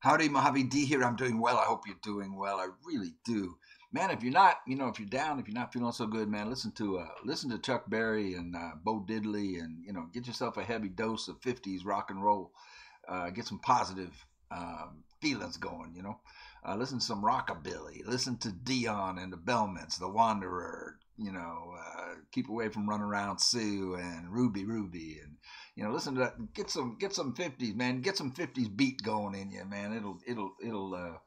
Howdy, Mojave D here. I'm doing well. I hope you're doing well. I really do. Man, if you're not, if you're down, if you're not feeling so good, man, listen to Chuck Berry and Bo Diddley, and get yourself a heavy dose of '50s rock and roll. Get some positive feelings going. Listen to some rockabilly. Listen to Dion and the Bellmans, The Wanderer. Keep away from Run Around Sue and Ruby, and listen to that. Get some '50s, man. Get some '50s beat going in you, man. It'll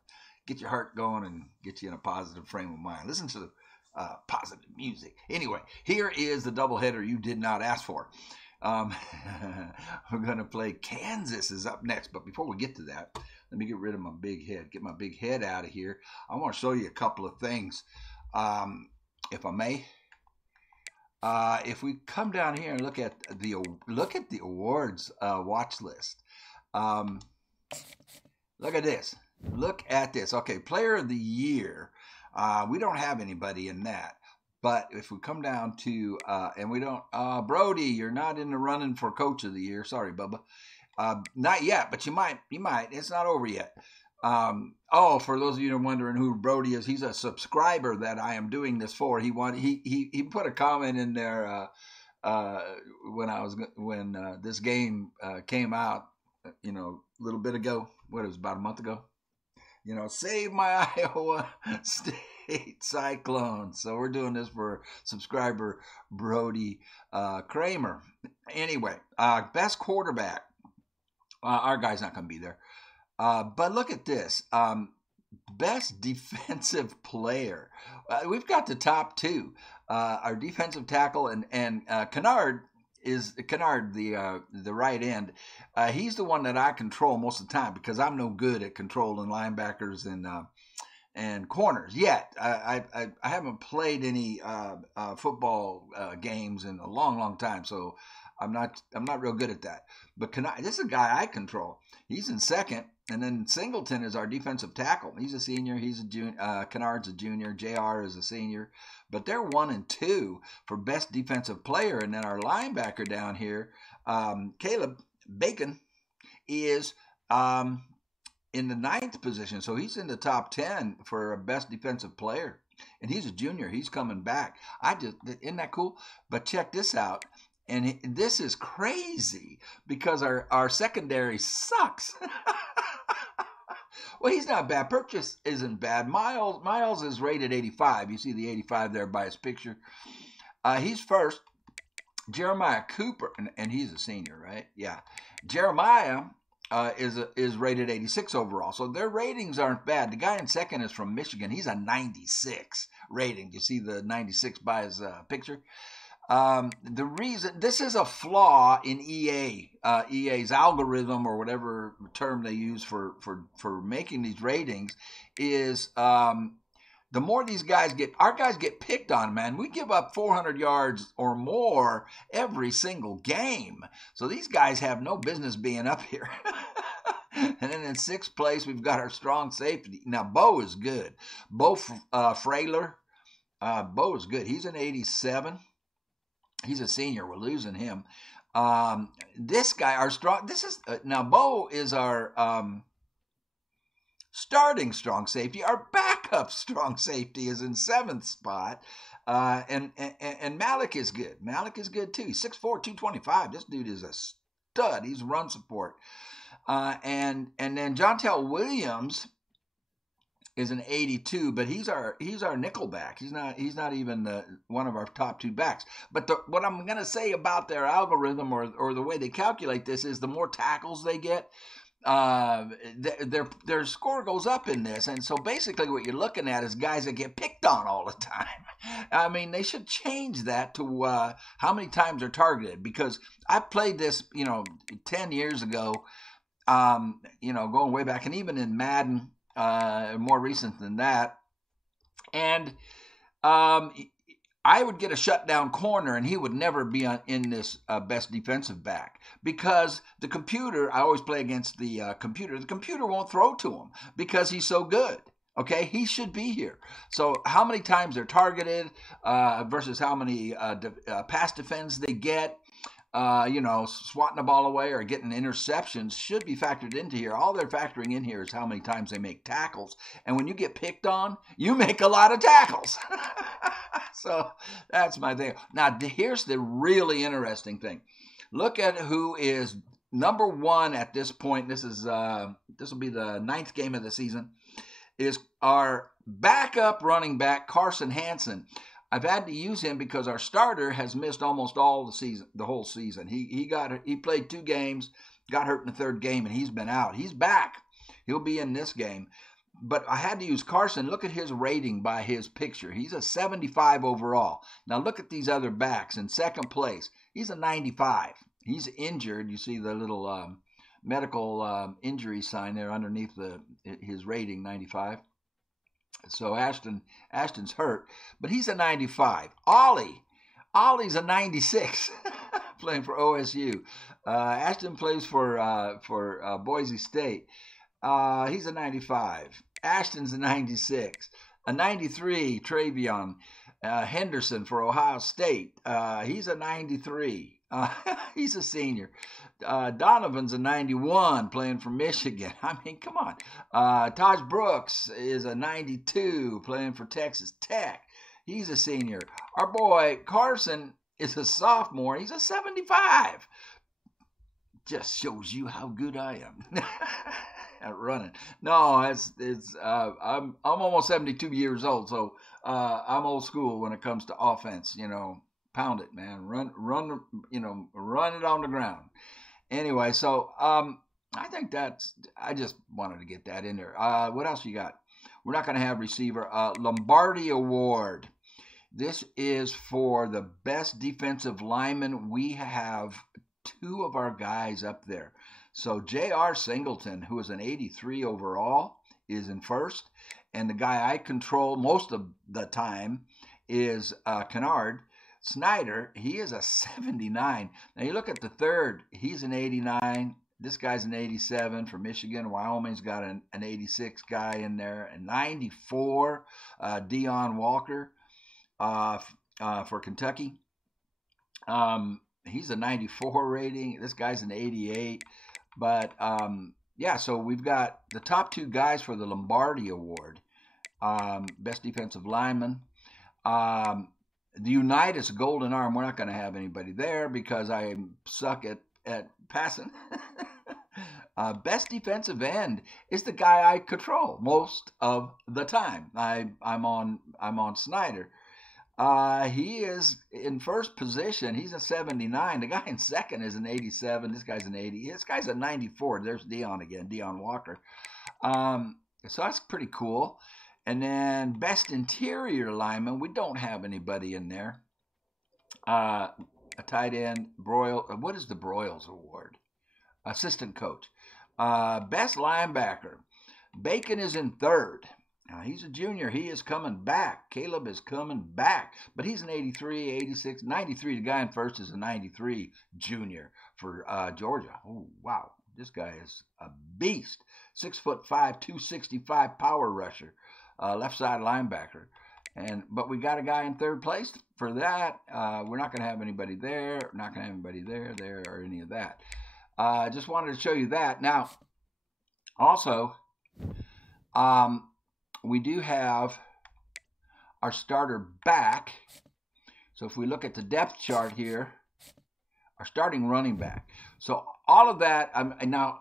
get your heart going and get you in a positive frame of mind. Listen to positive music. Anyway, here is the doubleheader you did not ask for. Um, we're gonna play Kansas is up next, but before we get to that, let me get rid of my big head. Get my big head out of here. I want to show you a couple of things, if I may. If we come down here and look at the awards watch list, um, look at this. Look at this. Okay, Player of the Year. We don't have anybody in that. But if we come down to and we don't, Brody, you're not in the running for Coach of the Year. Sorry, Bubba. Not yet, but you might. You might. It's not over yet. For those of you who are wondering who Brody is, he's a subscriber that I am doing this for. He put a comment in there when this game came out, a little bit ago. What, it was about a month ago. Save my Iowa State Cyclones. So we're doing this for subscriber Brody Kramer. Anyway, best quarterback. Our guy's not going to be there. But look at this. Best defensive player. We've got the top two. Our defensive tackle and Kennard the right end. He's the one that I control most of the time because I'm no good at controlling linebackers and corners yet. I haven't played any football games in a long time, so I'm not real good at that. But this is a guy I control. He's in second, and then Singleton is our defensive tackle. He's a senior. He's a junior. Kennard's a junior. JR is a senior. But they're 1 and 2 for best defensive player. And then our linebacker down here, Caleb Bacon, is in the 9th position. So he's in the top 10 for best defensive player. And he's a junior. He's coming back. Isn't that cool? But check this out. And this is crazy because our secondary sucks. Well, he's not bad. Purchase isn't bad. Miles is rated 85. You see the 85 there by his picture. He's first. Jeremiah Cooper, and he's a senior, right? Yeah. Jeremiah is rated 86 overall. So their ratings aren't bad. The guy in second is from Michigan. He's a 96 rating. You see the 96 by his picture? The reason this is a flaw in EA's algorithm, or whatever term they use for making these ratings, is the more our guys get picked on, man. We give up 400 yards or more every single game. So these guys have no business being up here. And then in 6th place, we've got our strong safety. Now, Bo is good. Bo Frailer. Bo is good. He's an 87. He's a senior. We're losing him. This guy, our strong. This is now Bo is our starting strong safety. Our backup strong safety is in 7th spot. And Malik is good. Malik is good too. He's 6'4", 225. This dude is a stud. He's run support. And then Jontel Williams is an 82, but he's our nickel back. He's not even one of our top 2 backs. But what I'm going to say about their algorithm or the way they calculate this is the more tackles they get, their score goes up in this. And so basically what you're looking at is guys that get picked on all the time. I mean, they should change that to how many times they're targeted, because I played this 10 years ago, going way back, and even in Madden, more recent than that. And I would get a shutdown corner, and he would never be in this best defensive back, because the computer, I always play against the computer. The computer won't throw to him because he's so good. Okay, he should be here. So how many times they're targeted versus how many pass defense they get. swatting the ball away or getting interceptions should be factored into here. All they're factoring in here is how many times they make tackles. And when you get picked on, you make a lot of tackles. So that's my thing. Now, here's the really interesting thing. Look at who is number one at this point. This will be the 9th game of the season. Is our backup running back, Carson Hansen. I've had to use him because our starter has missed almost all the whole season. He played 2 games, got hurt in the 3rd game, and he's been out. He's back. He'll be in this game. But I had to use Carson. Look at his rating by his picture. He's a 75 overall. Now look at these other backs. In 2nd place, he's a 95. He's injured. You see the little medical injury sign there underneath his rating, 95. So Ashton's hurt, but he's a 95. Ollie's a 96, playing for OSU. Ashton plays for Boise State. He's a 95. Ashton's a 96. A 93, Travion Henderson for Ohio State. He's a 93. He's a senior. Donovan's a 91 playing for Michigan. I mean, come on. Taj Brooks is a 92 playing for Texas Tech. He's a senior. Our boy Carson is a sophomore. He's a 75. Just shows you how good I am at running. No, I'm almost 72 years old, so I'm old school when it comes to offense. Pound it, man. Run it on the ground. Anyway, so I think I just wanted to get that in there. What else you got? We're not going to have receiver. Lombardi Award. This is for the best defensive lineman. We have 2 of our guys up there. So J.R. Singleton, who is an 83 overall, is in 1st. And the guy I control most of the time is Kennard Snyder. He is a 79. Now you look at the 3rd. He's an 89. This guy's an 87 for Michigan. Wyoming's got an 86 guy in there. A 94, Deion Walker for Kentucky. He's a 94 rating. This guy's an 88. But, so we've got the top 2 guys for the Lombardi Award. Best defensive lineman. The Unitas Golden Arm, we're not going to have anybody there because I suck at passing. Best defensive end is the guy I control most of the time. I'm on Snyder. He is in 1st position. He's a 79. The guy in 2nd is an 87. This guy's an 80. This guy's a 94. There's Deion again, Deion Walker. So that's pretty cool. And then best interior lineman, we don't have anybody in there. A tight end, Broyle. What is the Broyles Award? Assistant coach. Best linebacker, Bacon is in 3rd. Now, he's a junior. He is coming back. Caleb is coming back. But he's an 83, 86, 93. The guy in 1st is a 93 junior for Georgia. Oh, wow. This guy is a beast. 6'5", 265 power rusher. Left side linebacker. But we got a guy in 3rd place for that. We're not going to have anybody there. We're not going to have anybody there, or any of that. Just wanted to show you that. Now, also, we do have our starter back. So if we look at the depth chart here, our starting running back. So all of that, now,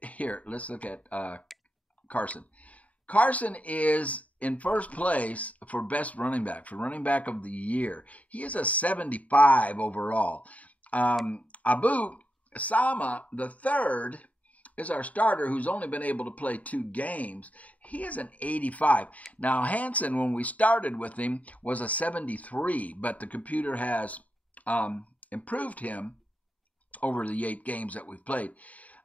here, let's look at Carson. Carson is in 1st place for best running back, for running back of the year. He is a 75 overall. Abuuuu Sama, the 3rd, is our starter who's only been able to play 2 games. He is an 85. Now, Hansen, when we started with him, was a 73, but the computer has improved him over the 8 games that we've played.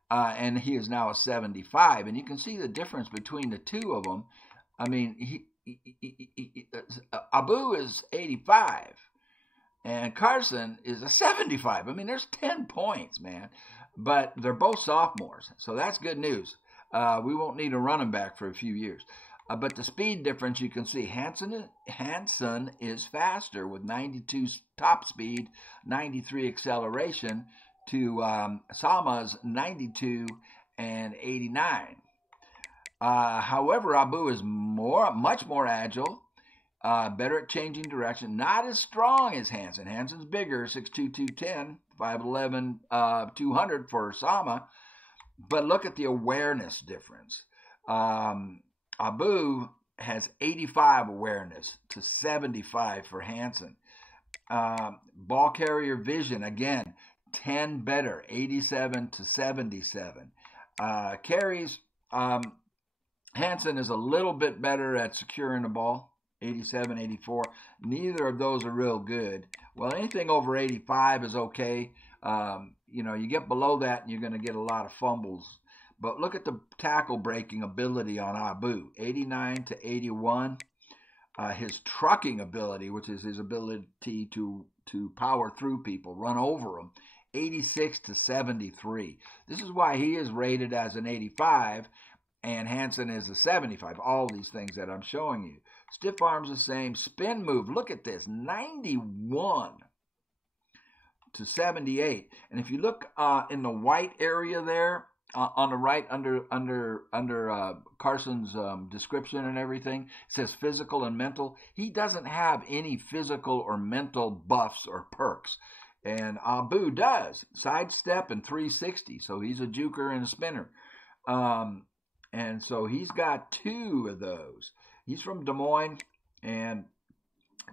And he is now a 75. And you can see the difference between the 2 of them. I mean, Abuuuu is 85, and Carson is a 75. I mean, there's 10 points, man. But they're both sophomores, so that's good news. We won't need a running back for a few years. But the speed difference, you can see Hansen is faster with 92 top speed, 93 acceleration to Sama's 92 and 89. However, Abuuuu is much more agile, better at changing direction, not as strong as Hansen. Hansen's bigger, 6'2", 210, 5'11", 200 for Sama. But look at the awareness difference. Abuuuu has 85 awareness to 75 for Hansen. Ball carrier vision, again, 10 better, 87 to 77. Carries, Hansen is a little bit better at securing the ball, 87, 84. Neither of those are real good. Well, anything over 85 is okay. You get below that and you're going to get a lot of fumbles. But look at the tackle breaking ability on Abuuuu, 89 to 81. His trucking ability, which is his ability to power through people, run over them, 86 to 73. This is why he is rated as an 85 and Hansen is a 75. All these things that I'm showing you. Stiff arm's the same. Spin move, look at this, 91 to 78. And if you look in the white area there, on the right under Carson's description and everything, it says physical and mental. He doesn't have any physical or mental buffs or perks. And Abuuuu does. Sidestep and 360. So he's a juker and a spinner. And so he's got 2 of those. He's from Des Moines and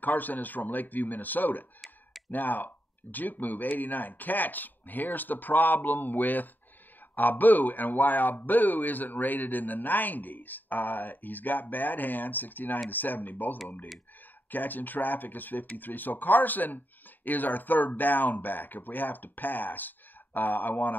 Carson is from Lakeview, Minnesota. Now, juke move, 89. Catch. Here's the problem with Abuuuu and why Abuuuu isn't rated in the 90s. He's got bad hands, 69 to 70. Both of them do. Catching traffic is 53. So Carson is our third down back. If we have to pass, I want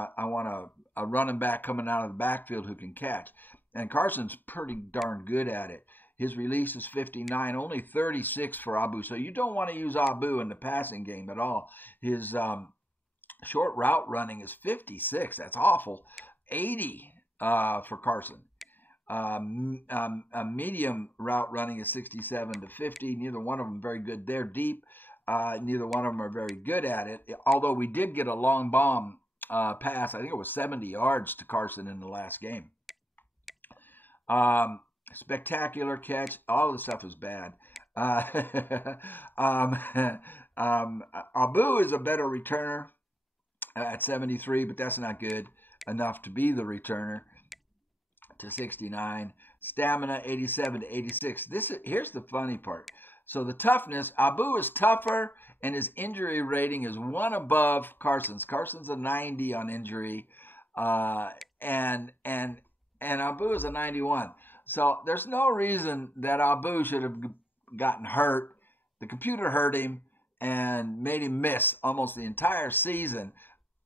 a running back coming out of the backfield who can catch. And Carson's pretty darn good at it. His release is 59, only 36 for Abuuuu. So you don't want to use Abuuuu in the passing game at all. His short route running is 56. That's awful. 80 for Carson. Medium route running is 67 to 50. Neither one of them very good. They're deep. Neither one of them are very good at it. Although we did get a long bomb pass. I think it was 70 yards to Carson in the last game. Spectacular catch. All of the stuff is bad. Abuuuu is a better returner at 73, but that's not good enough to be the returner, to 69. Stamina, 87 to 86. Here's the funny part. So the toughness, Abuuuu is tougher, and his injury rating is 1 above Carson's. Carson's a 90 on injury, and Abuuuu is a 91. So there's no reason that Abuuuu should have gotten hurt. The computer hurt him and made him miss almost the entire season.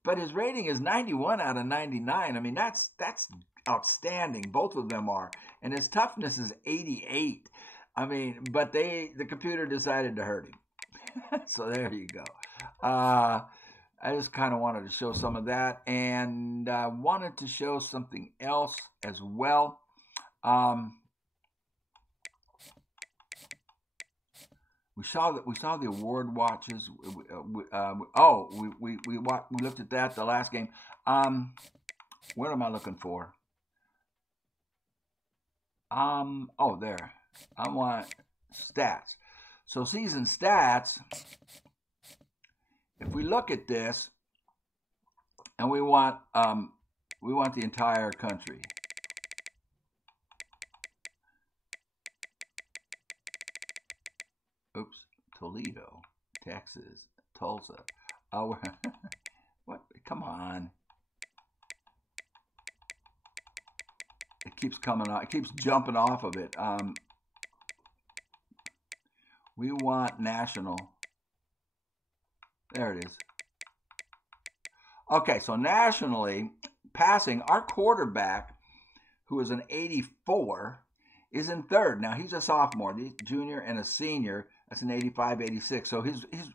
But his rating is 91 out of 99. I mean, that's outstanding. Both of them are. And his toughness is 88. I mean, but the computer decided to hurt him. So there you go. I just kind of wanted to show some of that. And I wanted to show something else as well. We saw the award watches. We looked at that the last game. What am I looking for? There. I want stats. So season stats. If we look at this, and we want the entire country. Oops, Toledo, Texas, Tulsa. What? Come on. It keeps coming off. It keeps jumping off of it. We want national. There it is. Okay, so nationally, passing, our quarterback, who is an 84, is in third. Now, he's a sophomore, junior, and a senior. That's an 85, 86. So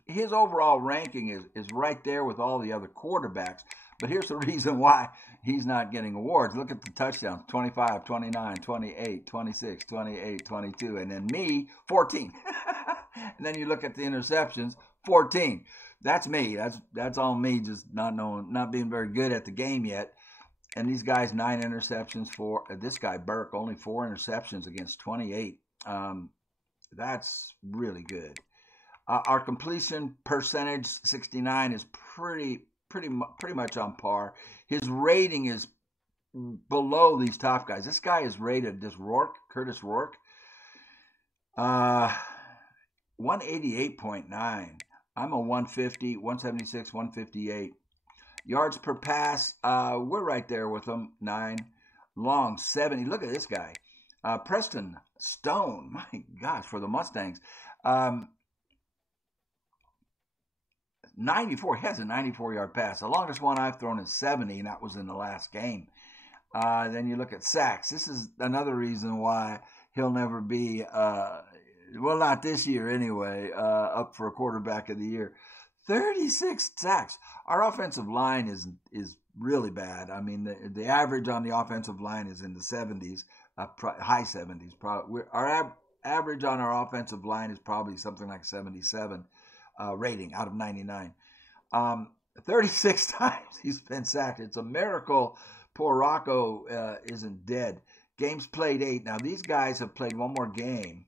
his overall ranking is right there with all the other quarterbacks. But here's the reason why he's not getting awards. Look at the touchdowns: 25, 29, 28, 26, 28, 22, and then me, 14. And then you look at the interceptions, 14. That's me. That's all me, just not being very good at the game yet. And these guys, 9 interceptions for this guy Burke, only 4 interceptions against 28. That's really good. Our completion percentage, 69, is pretty much on par. His rating is below these top guys. This guy is rated, Curtis Rourke, 188.9. I'm a 150, 176, 158. Yards per pass, we're right there with them, 9. Long, 70. Look at this guy. Preston Stone, my gosh, for the Mustangs. 94, he has a 94-yard pass. The longest one I've thrown is 70, and that was in the last game. Then you look at sacks. This is another reason why he'll never be, well, not this year anyway, up for a quarterback of the year. 36 sacks. Our offensive line is really bad. I mean, the average on the offensive line is in the 70s, high 70s. Our average on our offensive line is probably something like 77 rating out of 99. 36 times he's been sacked. It's a miracle poor Rocco isn't dead. Games played 8. Now, these guys have played one more game.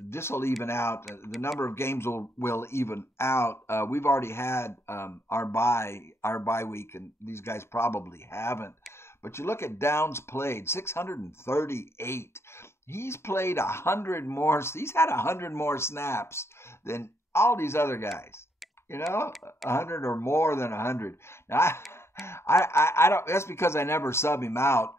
This will even out. The number of games will even out. We've already had our bye week, and these guys probably haven't. But you look at downs played, 638. He's played 100 more. He's had 100 more snaps than all these other guys. You know, 100 or more than 100. Now, I don't. That's because I never sub him out.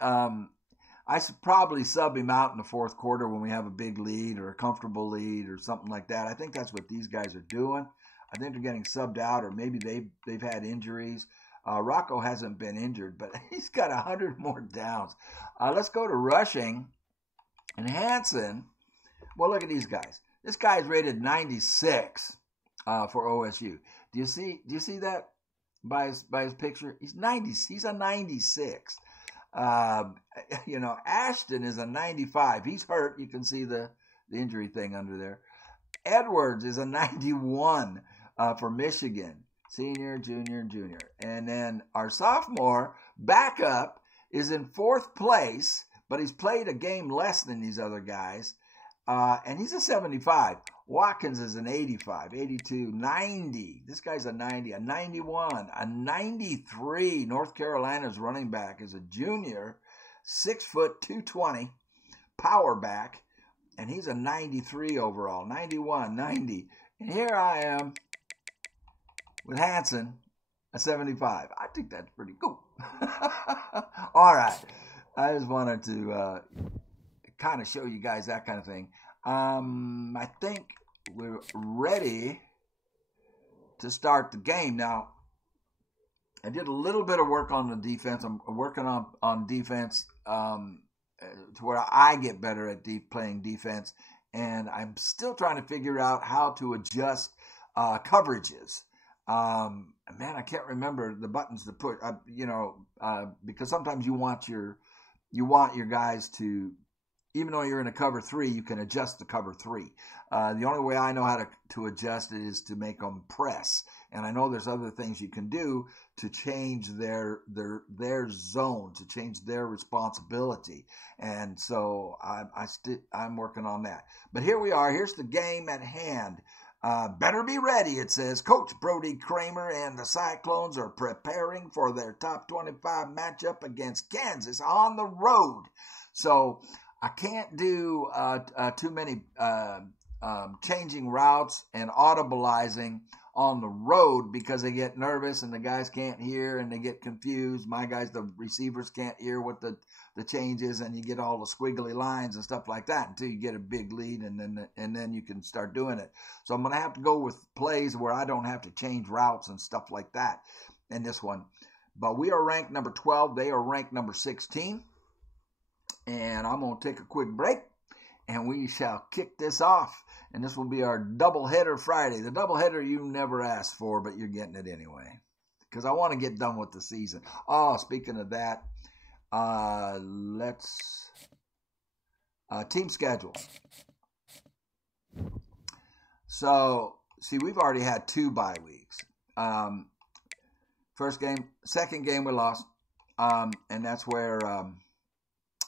I should probably sub him out in the fourth quarter when we have a big lead or a comfortable lead or something like that. I think that's what these guys are doing. I think they're getting subbed out, or maybe they've had injuries. Rocco hasn't been injured, but he's got 100 more downs. Let's go to rushing. And Hansen, well, look at these guys. This guy is rated 96 for OSU. Do you see that by his picture? He's 90. He's a 96. You know, Ashton is a 95. He's hurt. You can see the injury thing under there. Edwards is a 91 for Michigan. Senior, junior, junior. And then our sophomore backup is in 4th place, but he's played a game less than these other guys. And he's a 75. Watkins is an 85, 82, 90. This guy's a 90, a 91, a 93. North Carolina's running back is a junior, 6 foot, 220, power back. And he's a 93 overall, 91, 90. And here I am with Hansen, a 75. I think that's pretty cool. All right. I just wanted to kind of show you guys that kind of thing. I think we're ready to start the game. Now, I did a little bit of work on the defense. I'm working on defense to where I get better at playing defense. And I'm still trying to figure out how to adjust coverages. Man, I can't remember the buttons to push, because sometimes you want your guys to, even though you're in a cover 3, you can adjust the cover 3. The only way I know how to adjust it is to make them press. And I know there's other things you can do to change their zone, to change their responsibility. And so I'm working on that. But here we are. Here's the game at hand. Better be ready, it says. Coach Brody Kramer and the Cyclones are preparing for their top 25 matchup against Kansas on the road. So I can't do too many changing routes and audibilizing on the road because they get nervous and the guys can't hear and they get confused. My guys, the receivers, can't hear what the change is, and you get all the squiggly lines and stuff like that until you get a big lead, and then you can start doing it. So I'm going to have to go with plays where I don't have to change routes and stuff like that in this one. But we are ranked number 12. They are ranked number 16. And I'm going to take a quick break, and we shall kick this off. And this will be our doubleheader Friday. The doubleheader you never asked for, but you're getting it anyway. because I want to get done with the season. Oh, speaking of that, let's team schedule. So, see, we've already had 2 bye weeks. First game, second game we lost, and that's where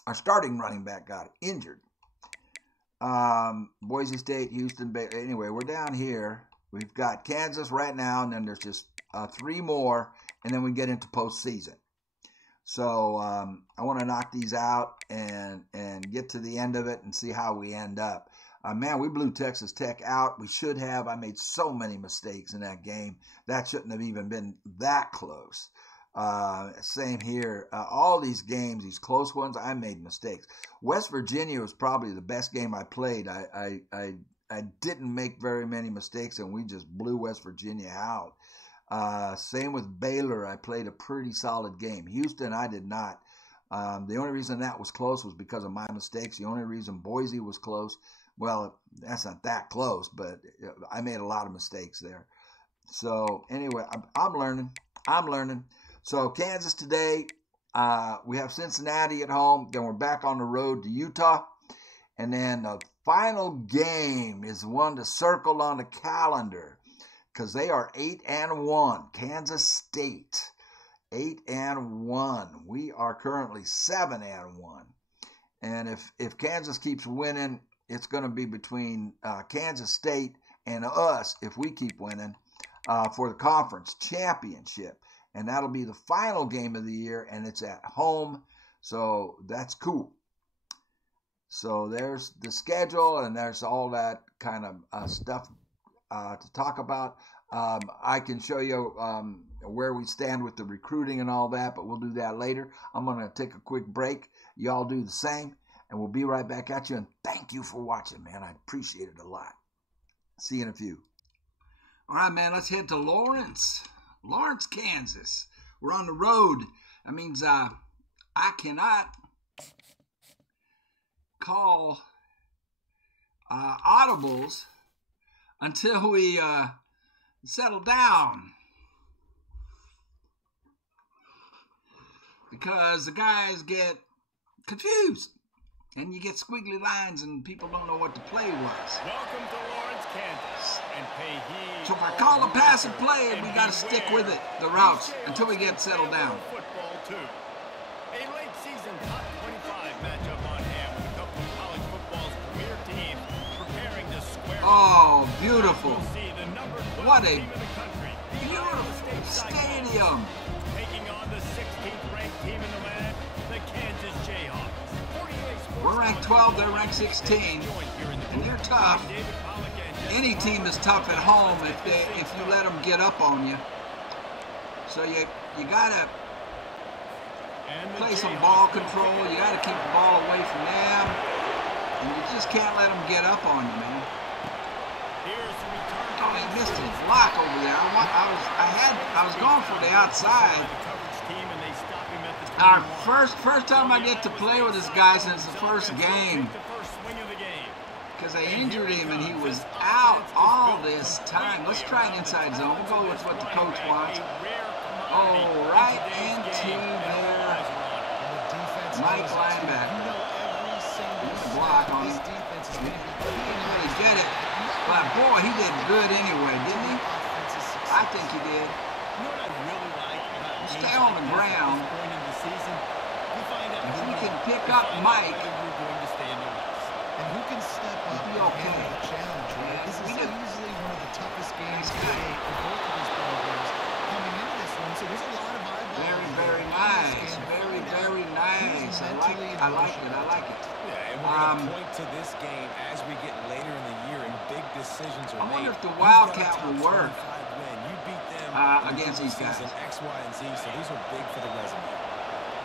our starting running back got injured. Boise State, Houston, anyway, we're down here. We've got Kansas right now, and then there's just 3 more, and then we get into postseason. So I want to knock these out and get to the end of it and see how we end up. Man, we blew Texas Tech out. We should have. I made so many mistakes in that game. That shouldn't have even been that close. Same here. All these games, these close ones, I made mistakes. West Virginia was probably the best game I played. I didn't make very many mistakes, and we just blew West Virginia out. Same with Baylor. I played a pretty solid game. Houston, I did not. The only reason that was close was because of my mistakes. The only reason Boise was close, well, that's not that close, but I made a lot of mistakes there. So anyway, I'm learning. So Kansas today, we have Cincinnati at home. Then we're back on the road to Utah. And then the final game is one to circle on the calendar because they are 8-1. Kansas State, 8-1. We are currently 7-1. And if Kansas keeps winning, it's going to be between Kansas State and us if we keep winning for the conference championship. And that'll be the final game of the year, and it's at home. So that's cool. So there's the schedule, and there's all that kind of stuff to talk about. I can show you where we stand with the recruiting and all that, but we'll do that later. I'm going to take a quick break. Y'all do the same, and we'll be right back at you. And thank you for watching, man. I appreciate it a lot. See you in a few. All right, man, let's head to Lawrence, Kansas. We're on the road. That means I cannot call audibles until we settle down, because the guys get confused and you get squiggly lines and people don't know what the play was. Welcome to Lawrence, Kansas, and pay heed. So if I call a pass and play it, we got to stick with it, the routes, until we get settled down. Football too. A late season top 25 matchup on hand with a couple of college football's premier teams preparing to square. Oh, beautiful. What a team in the country. beautiful stadium. Taking on the 16th ranked team in the land, the Kansas Jayhawks. We're ranked 12, they're ranked 16, and they're tough. Any team is tough at home if you let them get up on you. So you gotta play some ball control. You gotta keep the ball away from them, and you just can't let them get up on you, man. Oh, he missed his block over there. I was going for the outside. Our first time I get to play with this guy since the first game, because I injured him and he was out all this time. Let's try an inside zone. We'll go with what the coach wants. Oh, right into their Mike linebacker. Block on him. He get it. But boy, he did good anyway, didn't he? I think he did. Stay on the ground. If we can pick up Mike, and who can step up and okay. The challenge, right? This is usually one of the toughest games to play for both of these programs coming into this one. So there's a lot of eyeballs. Very nice. Very nice. I like it. Yeah, and we're going to point to this game as we get later in the year and big decisions are made. I wonder if the Wildcat will work against these guys. X, Y, and Z, so these are big for the resume.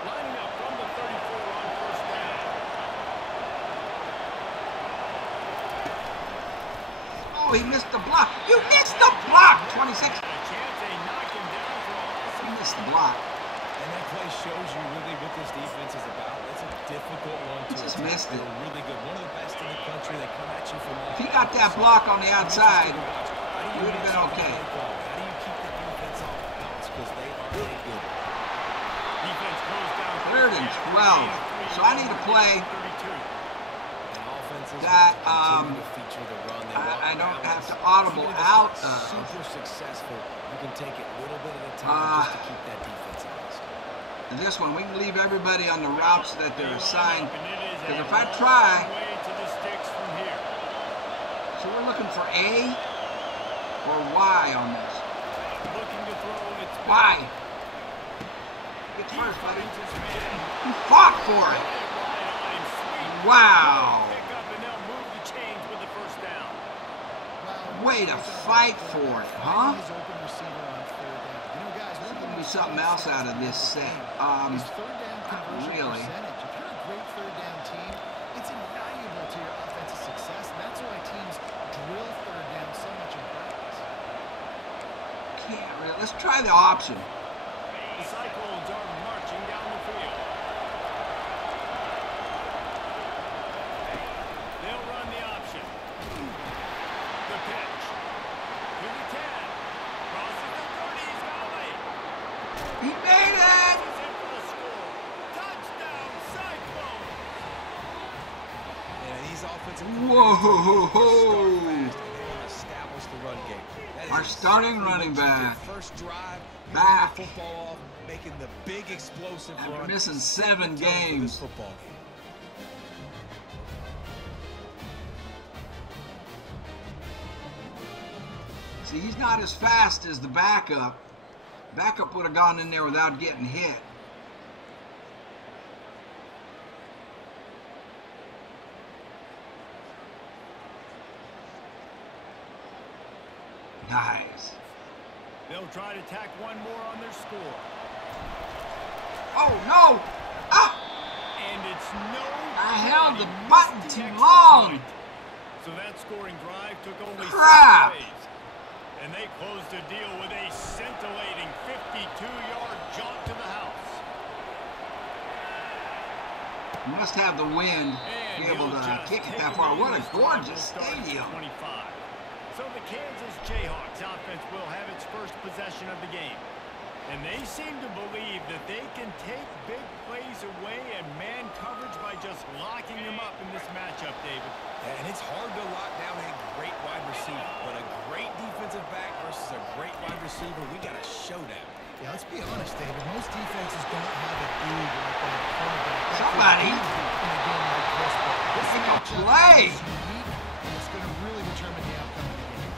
Lining up from the 34 on first down. Oh, he missed the block. You missed the block. 26. He missed the block. And that play shows you really what this defense is about. It's a difficult one to just attack. missed it. They're really good. One of the best in the country. They come at you from all. If he got that block on the outside, it would have been okay. How do you keep the defense off balance? Because they 12. So I need to play that I don't have to audible out of. Super successful. You can take it a little bit at a time just to keep that defense honest. This one, we can leave everybody on the routes that they're assigned. Because if I try, so we're looking for A or Y on this. Y. Get first, buddy. He fought for it. Wow. Way to fight for it, huh? There's going to be something else out of this set. Really. It's invaluable to your offensive success, and that's why teams drill third down so much in practice. Can't really. Let's try the option. The Cyclones are marching down the field. They'll run the option. The pitch. To the 10. Crosses the 30. He's got away. He made it! Touchdown, Cyclones! Yeah, these offensive Whoa! establish the run game. Our starting running back. First drive, Back. football off, making the big explosive After run. missing 7 games. Football game. See, he's not as fast as the backup. Backup would have gone in there without getting hit. Nice. They'll try to tack one more on their score. Oh, no! Ah! And it's no... I held the button too long. So that scoring drive took only 6 Crap. plays. And they closed the deal with a scintillating 52-yard jaunt to the house. You must have the wind to be able to kick it that far. What a gorgeous stadium. 25. So the Kansas Jayhawks offense will have its first possession of the game. And they seem to believe that they can take big plays away and man coverage by just locking them up in this matchup, David. Yeah, and it's hard to lock down a great wide receiver, but a great defensive back versus a great wide receiver, we got a showdown. Yeah, let's be honest, David. Most defenses don't have a dude like that cornerback. Somebody. In a game like this, but this Make a matchup play. is unique, and it's going to really determine the outcome of the game.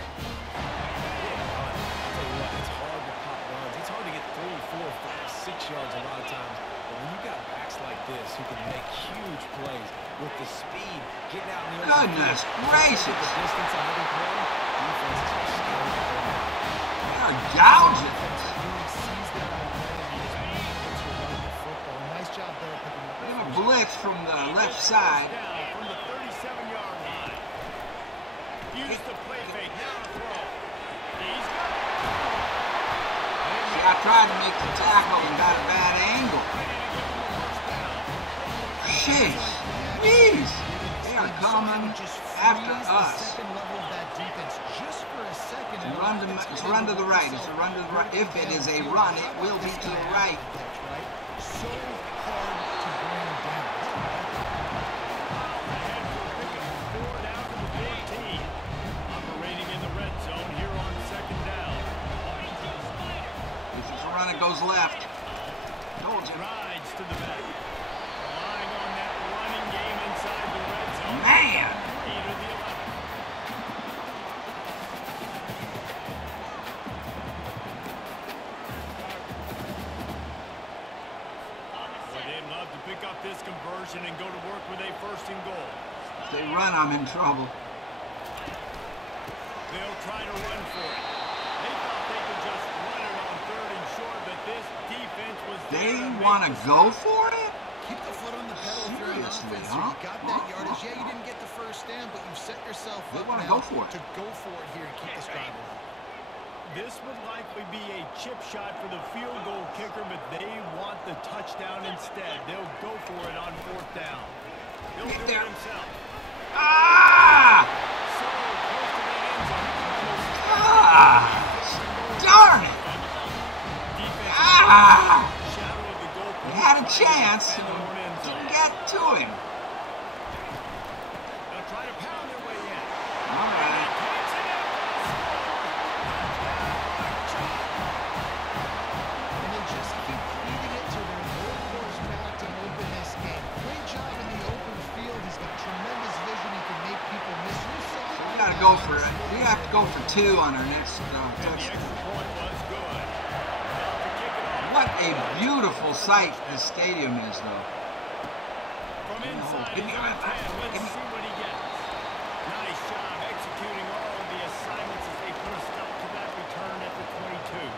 I'll tell you what, it's hard to pop runs. It's hard to get 3, 4, 5, 6 yards a lot of times. But when you got backs like this who can make huge plays with the speed, getting out in the open Goodness field, gracious. the distance on every play, defenses are scared to go. They are gouging. Really sees that already. He just motivates you running the football. Nice job there picking up. They have a blitz from the left side. Down from the 37-yard line. Use the play fake. Now to throw. He's got it. See, I tried to make the tackle and got a bad angle. Jeez. Jeez. They are coming after us. It's a run to the right. It's a run to the right. If it is a run, it will be to the right. So hard to bring down. Four down to the 14. Operating in the red zone here on second down. If it's a run, it goes left. Told you. Rides to the back. Relying on that running game inside the red zone. Man. 3 to the 11. Well, they'd love to pick up this conversion and go to work with a first and goal. If they run, I'm in trouble. They'll try to run for it. They thought they could just run it on third and short, but this defense was They there to want to make the go for it? Keep the foot on the pedal if you're an Seriously, offense. huh? You got that yardage. Yeah, you didn't get the first down, but you've set yourself They up wanna now go for it. to go for it here and keep this drive alive. This would likely be a chip shot for the field goal kicker, but they want the touchdown instead. They'll go for it on fourth down. He'll do it himself. Ah! So close to that end zone. Ah! Darn it! Defense Ah! shadow of the goal They had a chance. and the one in. to him. They'll try to pound their way in. All right. And they just keep feeding it to their workhorse back to open this game. Great job in the open field. He's got tremendous vision. He can make people miss. We got to go for it. We have to go for 2 on our next And the touchdown. extra point was good. Now to kick it off. What a beautiful sight this stadium is, though. From inside give his me own that. 10. Let's Give me- see what he gets. Nice job executing all of the assignments as they put a stop to that return at the 22.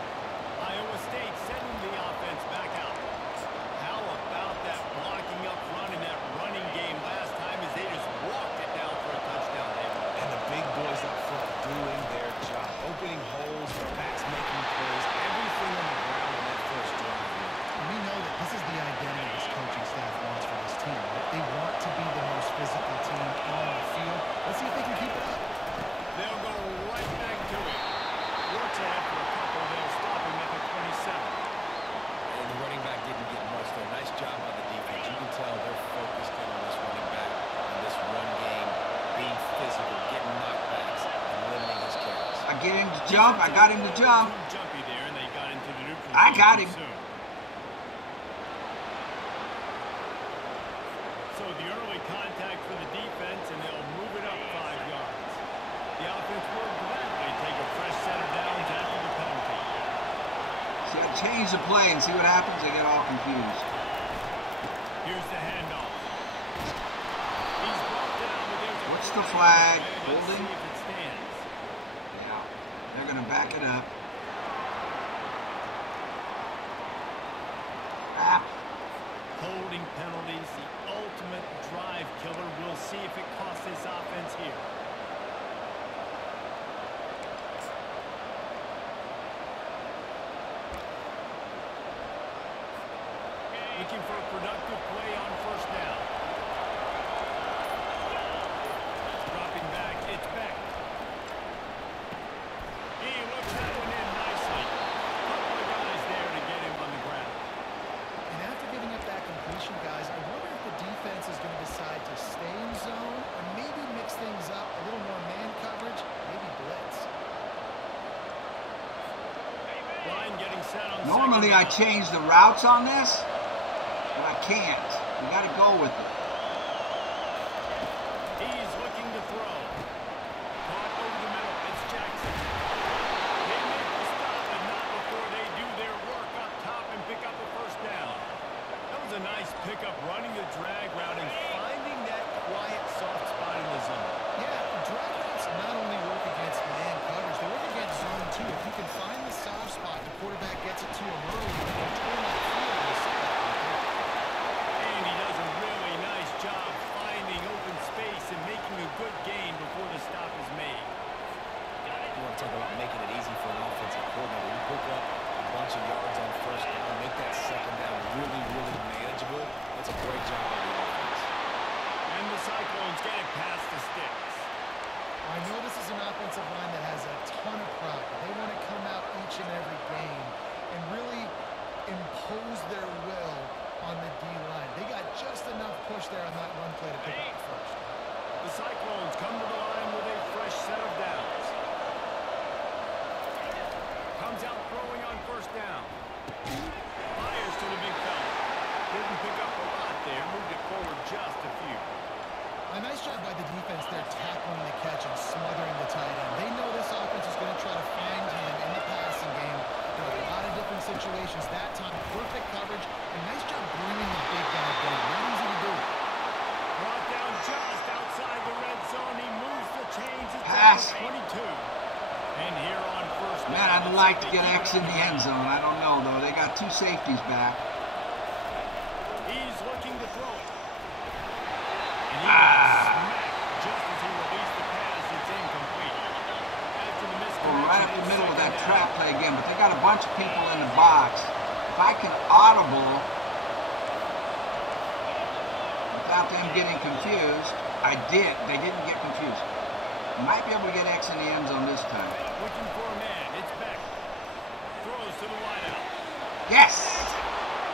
Iowa State sending the offense back out. How about that blocking up front in that running game last time as they just walked it down for a touchdown there. And the big boys up front doing their job. Opening holes, their backs making plays, everything on the ground in that first drive. And we know that this is the identity this coaching staff wants for this team. Right? They want to be the most physical team on the field. Let's see if they can keep it up. They'll go right back to it. Works ahead for a couple. They'll stop him at the 27. And the running back didn't get much there. Nice job by the defense. You can tell they're focused in on this running back, on this run game, being physical, getting knockbacks, and limiting his carries. I get him to jump. I got him to jump. Too jumpy there, and they got into the neutral I zone got too him. soon. So the early contact for the defense, and they'll move it up 5 yards. The offense will gladly take a fresh set of downs after the penalty. See, I change the play and see what happens. They get all confused. Here's the handoff. He's brought down, but there's a What's the flag? Let's Holding? see if it stands. Yeah. They're going to back it up. Ah. Holding penalties, the ultimate drive killer. We'll see if it costs this offense here. Looking for a productive play on first down. Dropping back, it's back. He looks that one in nicely. Couple of guys there to get him on the ground. And after giving up that completion, guys, I wonder if the defense is going to decide to stay in zone or maybe mix things up, a little more man coverage, maybe blitz. Line getting set on Normally I second down. change the routes on this, but I can't. You got to go with it. He's looking to throw. Caught over the middle. It's Jackson. They make the stop, but not before they do their work up top and pick up a first down. That was a nice pickup, running the drag route and finding that quiet, soft spot in the zone. Yeah, drag routes not only work against man coverage, they work against zone too. If you can find the soft spot, the quarterback gets it to him early, and they turn that field and they set up right there. And he does a really nice job finding open space and making a good gain before the stop is made. You want to talk about making it easy for an offensive coordinator. You pick up a bunch of yards on first down, make that second down really, really manageable. That's a great job by the offense. And the Cyclones get it past the sticks. I know this is an offensive line that has a ton of pride. They want to come out each and every game and really impose their will on the D-line. They got just enough push there on that run play to pick up the first. The Cyclones come to the line with a fresh set of downs. Comes out throwing on first down. Fires to the big fella. Didn't pick up a lot there. Moved it forward just a few. A nice job by the defense there tackling the catch and smothering the tight end. They know this offense is going to try to find him in the passing game. There are a lot of different situations. That time, perfect coverage. And nice job bringing the big guy down. Not easy to do. Brought down just outside the red zone. He moves the chains. It's Pass. down to 22. And here on first down. Man, I'd like to get X in the end zone. I don't know, though. They got 2 safeties back. He's looking to throw it. And he gets smacked just as he released the pass. It's incomplete. After the misconnection, Right up the it's middle of that second trap down. play again, but they got a bunch of people in the box. If I can audible without them getting confused, I did. They didn't get confused. Might be able to get X in the end zone this time. Looking for a man. It's Beck. Throws to the wideout. Yes!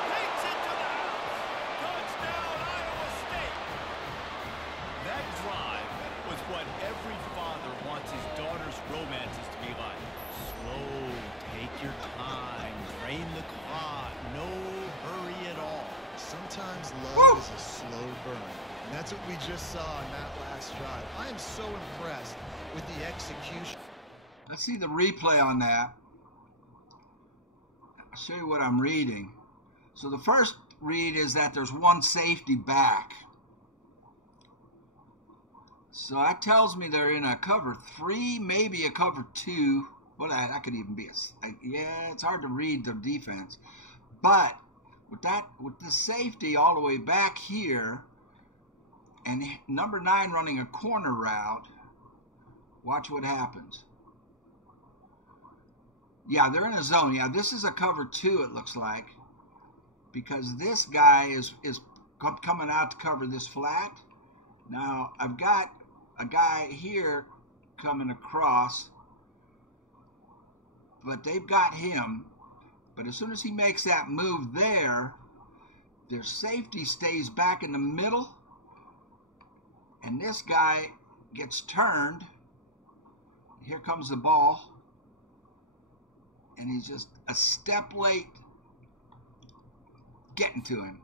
Takes it to the house. Touchdown, Iowa State. what every father wants his daughter's romances to be like. Slow, take your time, drain the clock, no hurry at all. Sometimes love is a slow burn. And that's what we just saw in that last drive. I am so impressed with the execution. Let's see the replay on that. I'll show you what I'm reading. So the first read is that there's one safety back. So that tells me they're in a cover 3, maybe a cover 2. Well, that could even be yeah, it's hard to read the defense. But with the safety all the way back here, and number 9 running a corner route, watch what happens. Yeah, they're in a zone. Yeah, this is a cover 2, it looks like, because this guy is coming out to cover this flat. Now, I've got a guy here coming across, but they've got him. But as soon as he makes that move there, their safety stays back in the middle, and this guy gets turned. Here comes the ball, and he's just a step late getting to him.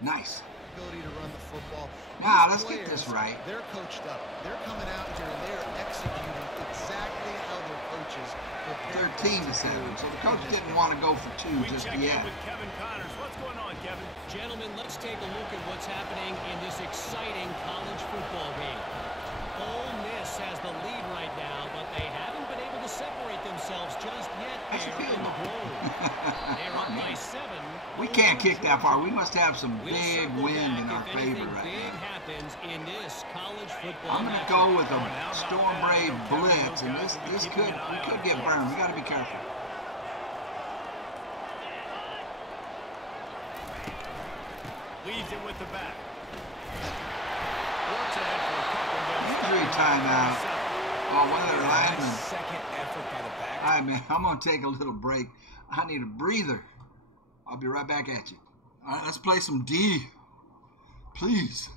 Nice. Ability to run the football. Now, let's get this right. They're coached up. They're coming out here and they're executing exactly how their coaches prepared 13-7. So the coach didn't want to go for 2 just check yet. in with Kevin Connors. What's going on, Kevin? Gentlemen, let's take a look at what's happening in this exciting college football game. Ole Miss has the lead right now, but they haven't been able to separate themselves just yet there in the Grove. They're up by 7. We can't kick that far. We must have some big wind in our favor right big now. happens in this college football I'm going to go with a Storm Brave blitz, and we could get burned. We got to be careful. Leads it with the back. Works ahead for a couple of them. Injury timeout. Oh, one of their linemen. Second effort by the back. All right, man, I'm going to take a little break. I need a breather. I'll be right back at you. All right, let's play some D. Please.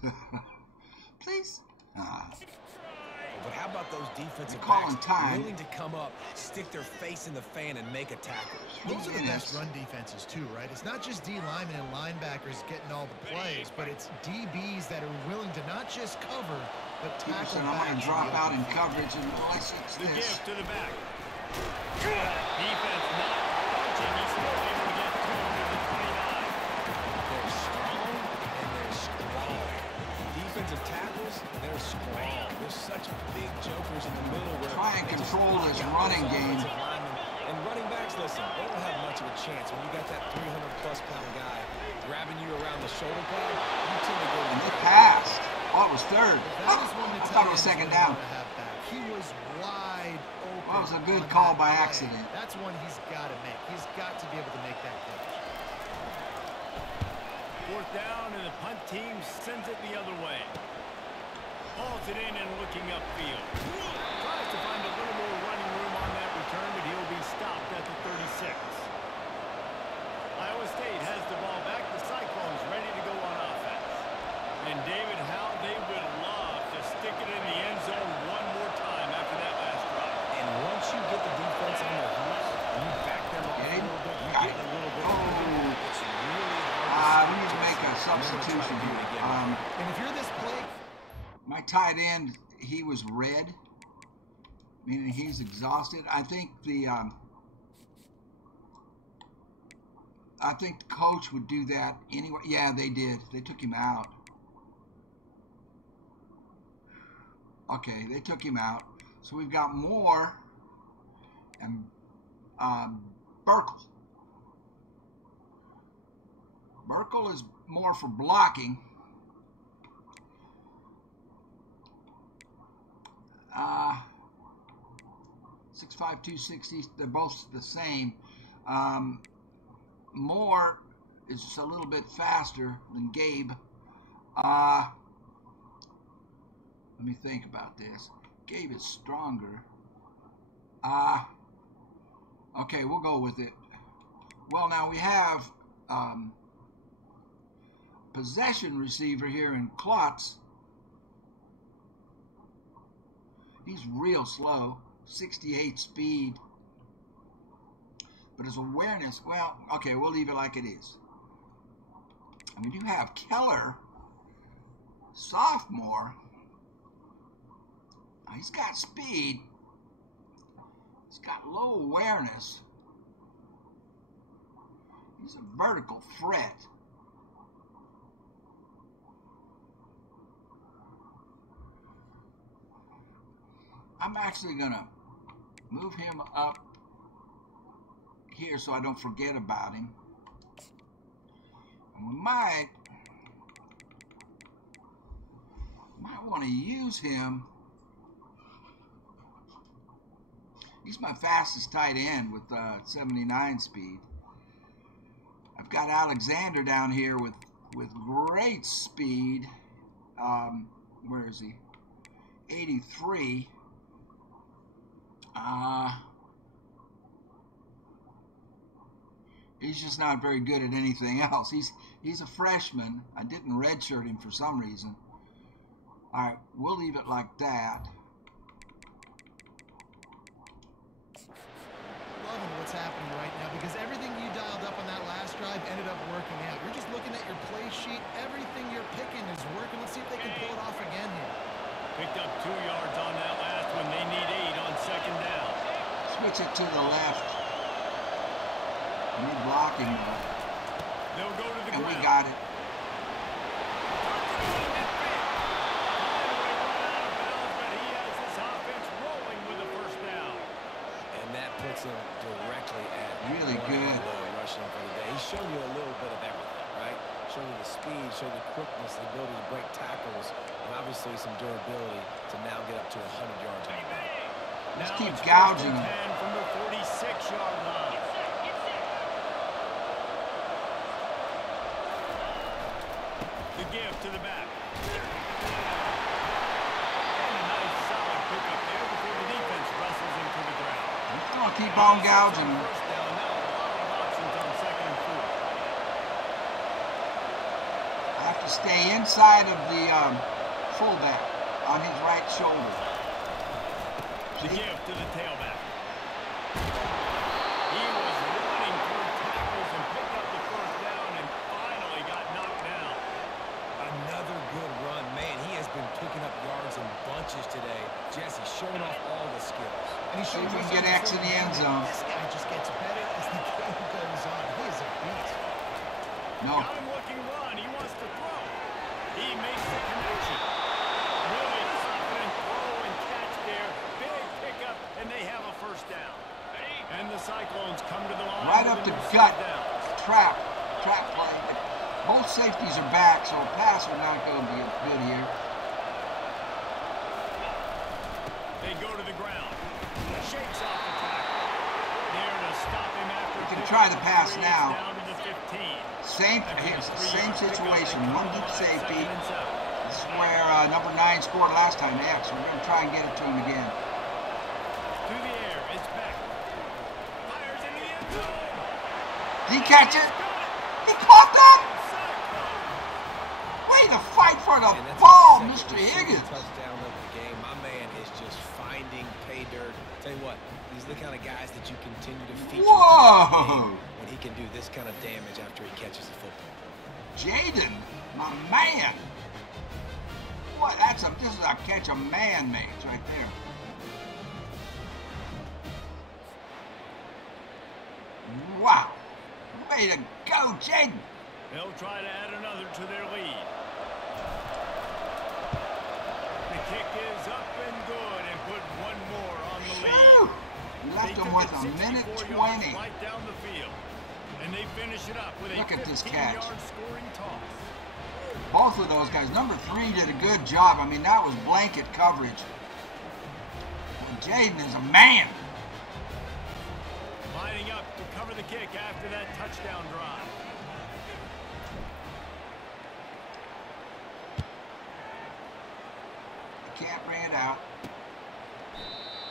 Please. But how about those defensive calling backs time. willing to come up, stick their face in the fan, and make a tackle? Those are the best run defenses too, right? It's not just D linemen and linebackers getting all the plays, but it's DBs that are willing to not just cover, but tackle I'm going back. to drop out in coverage unless it's The this. give to the back. Defense not punching. He's still able to get 2 to the 29. They're strong and they're strong. Defensive tackles, they're strong. They're such big jokers in the middle. Where Try and control this running game. And running backs, listen, they don't have much of a chance. When you got that 300-plus pound guy grabbing you around the shoulder pad, you tend to go to And the they passed. Oh, it was third. That is one I that thought it was second down. He was wide open. Well, it was a good on call that by play. accident. That's one he's got to make. He's got to be able to make that catch. 4th down, and the punt team sends it the other way. Hauls it in and looking upfield. Tries to find a little more running room on that return, but he'll be stopped at the 36. Iowa State has the ball back. The Cyclones ready to go on offense. And David, how they would love to stick it in the end zone one more time after that last drive. And once you get the defense on their heels, and you back them off a little bit, you get a little bit of it's really hard We need to make a substitution here. And if you're this play, My tight end, he was red, meaning he's exhausted. I think the coach would do that anyway. Yeah, they did. They took him out. Okay, they took him out. So we've got Moore and Burkle. Burkle is more for blocking. 6'5", 260. They're both the same. Moore is just a little bit faster than Gabe. Let me think about this. Gabe is stronger. Okay, we'll go with it. Well, now we have possession receiver here in Klotz. He's real slow, 68 speed. But his awareness, well, okay, we'll leave it like it is. And we do have Keller, sophomore. He's got speed. He's got low awareness. He's a vertical threat. I'm actually going to move him up here so I don't forget about him. And we might want to use him. He's my fastest tight end with 79 speed. I've got Alexander down here with great speed. Where is he? 83. He's just not very good at anything else. He's a freshman. I didn't redshirt him for some reason. All right, we'll leave it like that. Loving what's happening right now because everything you dialed up on that last drive ended up working out. You're just looking at your play sheet. Everything you're picking is working. Let's see if they can pull it off again here. Picked up 2 yards on that last one. They need 8 on second down. Switch it to the left. New blocking. They'll go to the and ground. we got it. Puts him directly at really good rushing for the day. He's shown you a little bit of everything, right? Showing you the speed, showing you the quickness, the ability to break tackles, and obviously some durability to now get up to 100 yards on the back. Let's keep gouging him. From the 46-yard line. The give to the back. And a nice solid pickup there before the defense wrestles him to the ground. I'll keep on gouging him. I have to stay inside of the fullback on his right shoulder. The give to the tailback. He was running through tackles and picked up the first down and finally got knocked down. Another good run. Man, he has been picking up yards in bunches today. Jesse showing off all the skills. And See if we can get X in the end zone. This guy just gets better as the game goes on. He is a beast. No. Got him looking run. He wants to throw. He makes the connection. Really confident throw and catch there. Big pickup, and they have a first down. And the Cyclones come to the line. Right up the gut. Trap play. Both safeties are back, so a pass would not go good here. They go to the ground. Shakes off the tackle. There to stop him after. We can try the pass now. Down to the 15. Same situation. One deep safety. This is where number 9 scored last time. X. We're going to try and get it to him again. To the air. It's back. Fires in the end zone. Did he catch it? He caught that? Way to fight for the ball, Mr. Higgins. Touchdown of the game. My man is just finding pay dirt. Tell you what, these are the kind of guys that you continue to feature when he can do this kind of damage after he catches the football. Jaden, my man. What? This is a catch a man makes right there. Wow. Way to go, Jaden. They'll try to add another to their lead. The kick is up and good and put one more on the lead. We left them with a minute 20. Right down the field. And they finish it up with Look a at this catch. 15-yard scoring toss. Both of those guys. Number 3 did a good job. I mean, that was blanket coverage. And Jaden is a man. Lining up to cover the kick after that touchdown drive. Can't bring it out.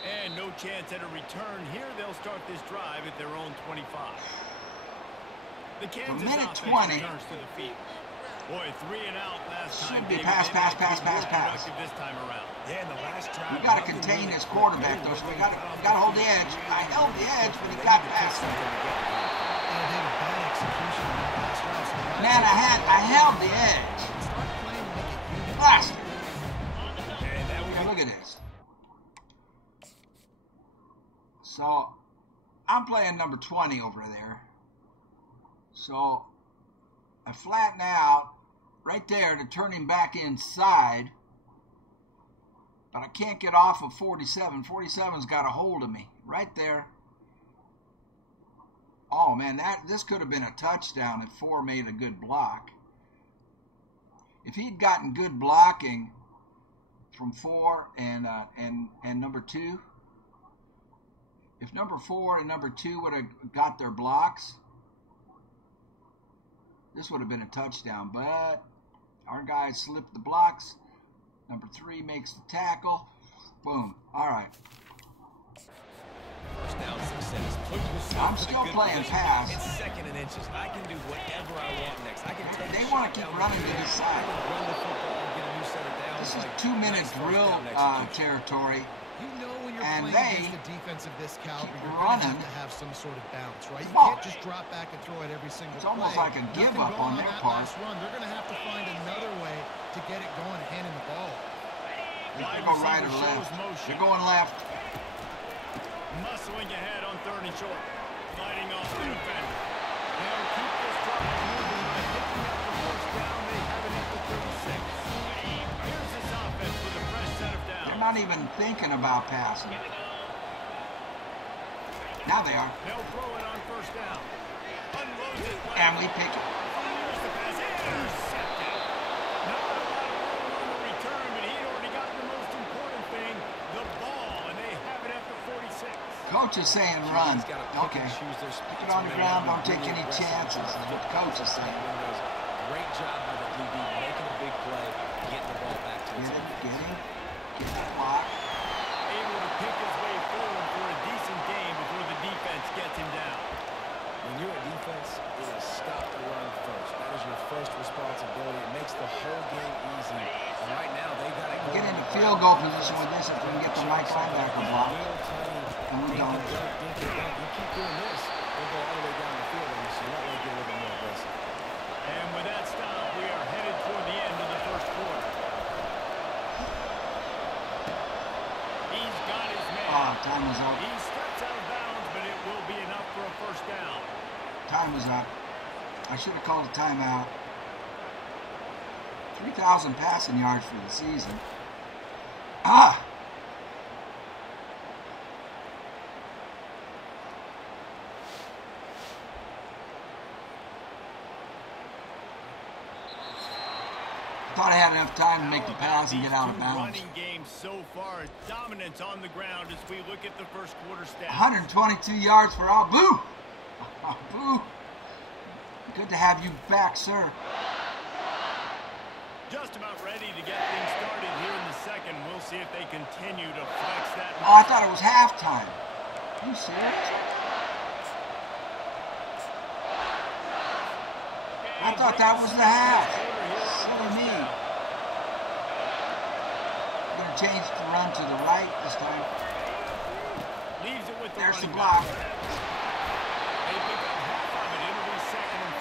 And no chance at a return here. They'll start this drive at their own 25. The Kansas offense returns to the field. Boy, 3 and out last time. Should be pass. This time around. Yeah, in the last drive, We got to contain this quarterback, though. So we got to hold the edge. I held the edge, but he got past me. Man, I held the edge. Bastard. Okay, look at this. So I'm playing number 20 over there. So I flatten out right there to turn him back inside. But I can't get off of 47. 47's got a hold of me right there. Oh man, this could have been a touchdown if 4 made a good block. If he'd gotten good blocking from 4 and number 2, if number 4 and number 2 would have got their blocks, this would have been a touchdown. But our guys slipped the blocks. Number 3 makes the tackle. Boom. All right. First down success. I'm still playing pass. It's 2nd and inches. I can do whatever I want next. I can take They want to keep running to this side. run the football and get a new set of downs. This is Like, 2-minute nice drill first down execution. You territory. know when you're And playing they against a defense of this caliber, keep you're going to running. have some sort of bounce, right? You Well, can't just drop back and throw it every single it's almost play. like a give Nothing up going on their that part. last run. They're going to have to find another way to get it going, handing the ball. They Wide go right or receiver left. shows motion. They're going left. Muscling ahead on 3rd and short. Sliding off the defender. They'll keep this drive moving by picking up the first down. They have it at the 36. Here's this offense with a fresh set of downs. They're not even thinking about passing. Now they are. They'll throw it on 1st down. Unloads it. And we pick it. Fires the pass. Intercepted. Not a lot of room on the return, but he'd already gotten the most important thing, the ball, and they have it at the 46. Coach is saying run. He's gotta pick Okay. and choose their Put spots it on when the they ground. wanna Don't be take really any aggressive. chances. That's what the coach is saying. Great job by the DB making a big play, getting the ball back to his Get own. it. Get him. Get that block. Able to pick his way forward for a decent game before the defense gets him down. When you're a defense, it is stop the run first. That is your first responsibility. It makes the whole game easy. And right now, they got to Get into field goal position with this if we can get the right linebacker block. And we don't. You keep doing this, they'll go all the way down the field on you, so you're not going to get a little bit more aggressive. And with that stop, we are headed toward the end of the first quarter. He's got his man. Time was up. He steps out of bounds, but it will be enough for a first down. Time was up. I should have called a timeout. 3,000 passing yards for the season. Ah! Thought I had enough time to make the pass and get out of bounds. Running game so far, dominance on the ground as we look at the first quarter stats. 122 yards for Abuuuu. Abuuuu. Good to have you back, sir. Just about ready to get things started here in the second. We'll see if they continue to flex that. Oh, I thought it was halftime. Are you serious? I thought that was the half. Silly me. Gonna change the run to the right this time. Leaves it with the There's the running block. back. They pick up half of it into the 2nd and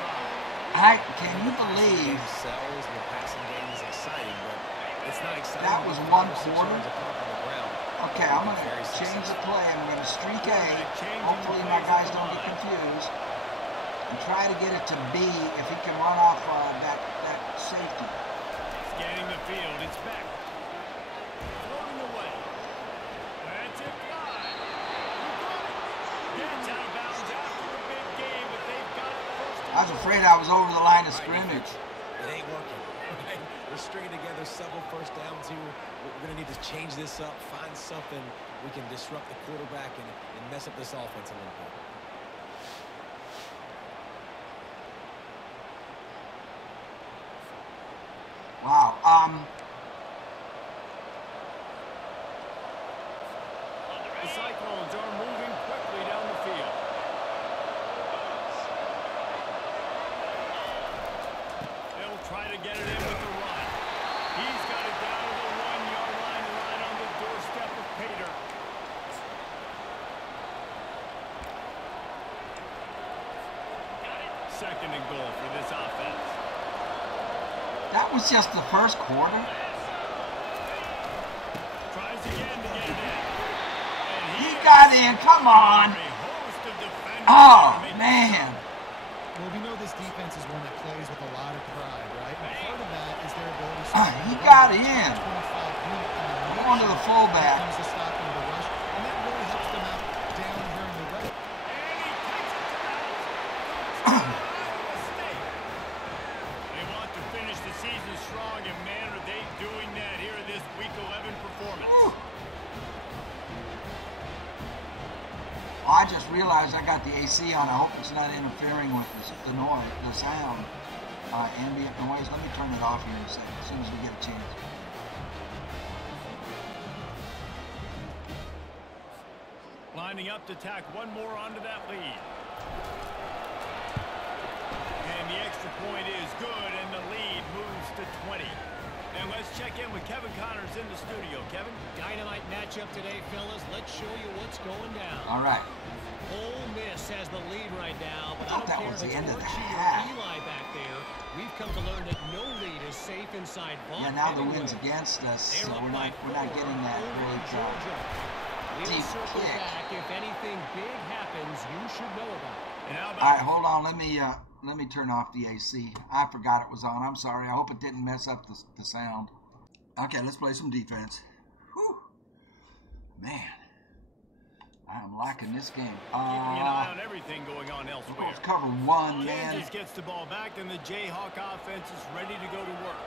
5. Can you believe Sells, the passing game is exciting, but it's not exciting. that was when one the quarter? yards are on the ground. Okay, I'm going to change the play and we're going to streak A. Hopefully my guys don't get confused. And try to get it to B if he can run off that safety. Scanning the field, it's back. Floating away. That's it, fly. Gets out of bounds after the big game, but they've got it first. I was afraid I was over the line of scrimmage. It ain't working. Okay? We're stringing together several first downs here. We're going to need to change this up, find something we can disrupt the quarterback and mess up this offense a little bit. Wow. The Cyclones are moving quickly down the field. They'll try to was just the first quarter. Tries again to get it in. And He got in. Come on. a host of defenders Oh, there to make man. Well, we know this defense is one that plays with a lot of pride, right? And part of that is their ability to He got in. 25 unit and Going to the fullback. comes to stopping the rush, and that really helps them out down here in the red. They want to finish the season strong, and man, are they doing that here in this Week 11 performance. I just realized I got the AC on. I hope it's not interfering with the noise, the sound, ambient noise. Let me turn it off here in a second, as soon as we get a chance. Lining up to tack one more onto that lead. And the extra point is good, and the lead moves to 20. And let's check in with Kevin Connors in the studio. Kevin? Dynamite matchup today, fellas. Let's show you what's going down. All right. Ole Miss has the lead right now, but I I thought don't that care was if the it's end of the Archie half. or Eli back there. We've come to learn that no lead is safe inside Vaughn. Yeah, now the anyway. wind's against us, so They're up we're by not 4 getting that over really Georgia. We'll deep circle kick. back. If anything big happens, you should know about it. And how All about right, hold on. Let me turn off the AC. I forgot it was on. I'm sorry. I hope it didn't mess up the sound. Okay, let's play some defense. Whew. Man, I'm liking this game. keeping an eye on everything going on elsewhere? Let's cover one, man. Kansas gets the ball back, and the Jayhawk offense is ready to go to work.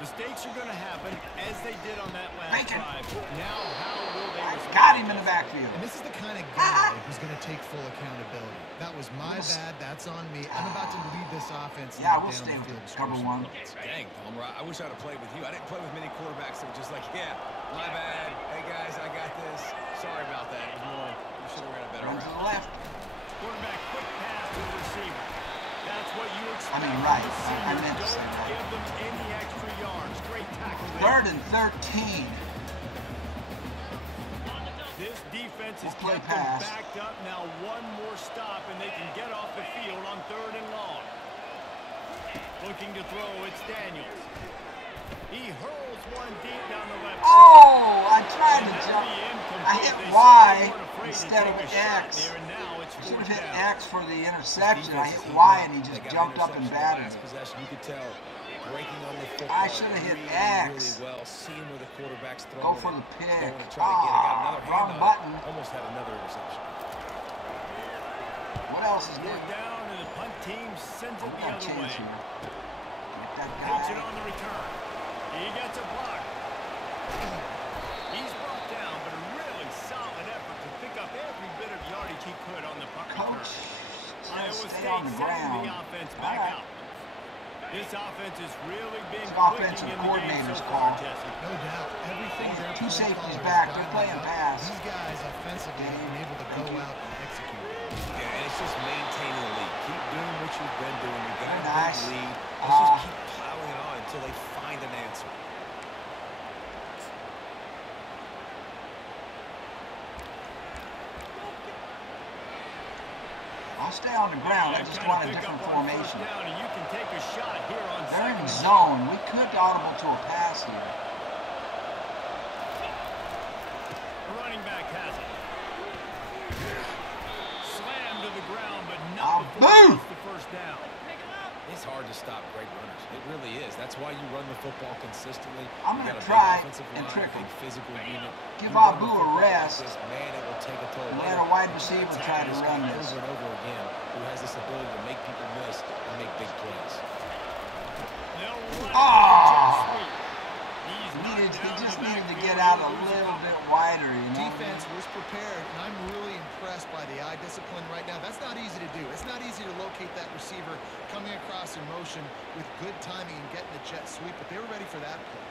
Mistakes are going to happen, as they did on that last Bacon. drive. Now, how will they I respond? got him in the backfield. And this is the kind of guy who's going to take full accountability. That was my bad. That's on me. I'm about to lead this offense. Yeah, down we'll the stay with field, cover score one. some points. Dang, Palmer, I wish I'd have played with you. I didn't play with many quarterbacks that were just like, yeah, my bad. Hey, guys, I got this. Sorry about that. It was more, you should have ran a better Run to route. the left. Quarterback quick pass to the receiver. That's what you expect. I mean, right. from the I senior. meant to say Don't right. give them any extra yards. Great tackle there. 3rd and 13. This defense is We'll play kept them pass. backed up. Now one more stop, and they can get off the field on 3rd and long. Looking to throw, it's Daniels. He hurls one deep down the left side. Oh, I tried And to that'll jump. be incomplete. I hit They said Y they weren't afraid to instead of take a shot X. there, and now it's I should have fourth hit down. X for the interception. I hit Defense is Y heating and he up. just They got jumped up and interception batted last it. possession. You could tell breaking on the football. I should have hit X. Really well, seeing where the quarterback's throwing. Go for it. the pick. Going to try to get it. Got another Wrong hand on button. it. Almost had another interception. What else is We're new? down, and the punt team sends it We the got a other chance way. here. Get that Takes it guy. on the return. He gets a block. He's brought down, but a really solid effort to pick up every bit of yardage he could on the punt return. Coach, Iowa just stay State on the sending ground. the offense All back right. out. This offense has really been It's clicking offensive in the game so coordinator's far, call. Jesse. No doubt. Everything their Two play safeties callers back. got They're lined playing up, pass. These guys offensively have been able to go out and execute. Yeah, and it's just maintaining the lead. Keep doing what you've been doing. You got Very a nice. big lead. Let's just keep plowing on until they find an answer. I'll stay on the ground. I just Trying to want a pick different up on first formation. down, and you can take a shot here on They're second in and zone. We could audible to a pass here. The running back has it. Slammed to the ground, but not Abuuuu! before he gets the first down. It's hard to stop great runners. It really is. That's why you run the football consistently. I'm You gonna got a big try offensive and line, trick a big him. physical unit. Give You run the Abuuuu a football like rest. this, man, it will take a toll. And Later, let a wide you receiver attack try to this run guy this. over and over again, who has this ability to make people miss and make big plays. They'll run it Ah! with a jet sweep. He's He knocked down just the needed to backfield. get out a He'll lose little couple. bit wider, you know. Defense was prepared, and I'm really impressed by the eye discipline right now. That's not easy to do. It's not easy to locate that receiver coming across in motion with good timing and getting the jet sweep, but they were ready for that play.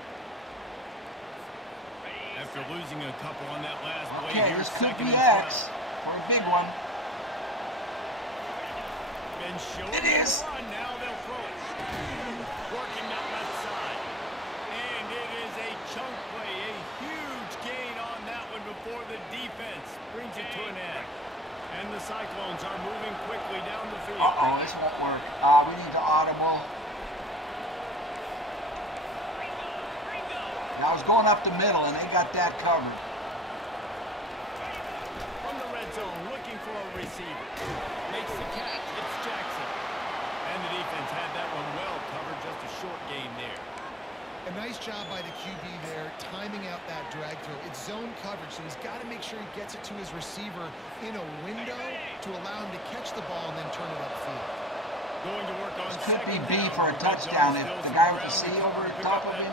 After losing a couple on that last play, Okay, here's this could second be and 12. X for a big one. Been showing It them is. a run. Now they'll throw it. Working that left side. And it is a chunk play. A huge gain on that one before the defense brings it to an end. And the Cyclones are moving quickly down the field. Uh-oh, this won't work. We need to audible. I was going up the middle, and they got that covered. From the red zone, looking for a receiver. Makes the catch. It's Jackson. And the defense had that one well covered. Just a short gain there. A nice job by the QB there, timing out that drag throw. It's zone coverage, so he's got to make sure he gets it to his receiver in a window to allow him to catch the ball and then turn it upfield. Going to work on This could be second B down. for a touchdown if the guy with the C over the top of him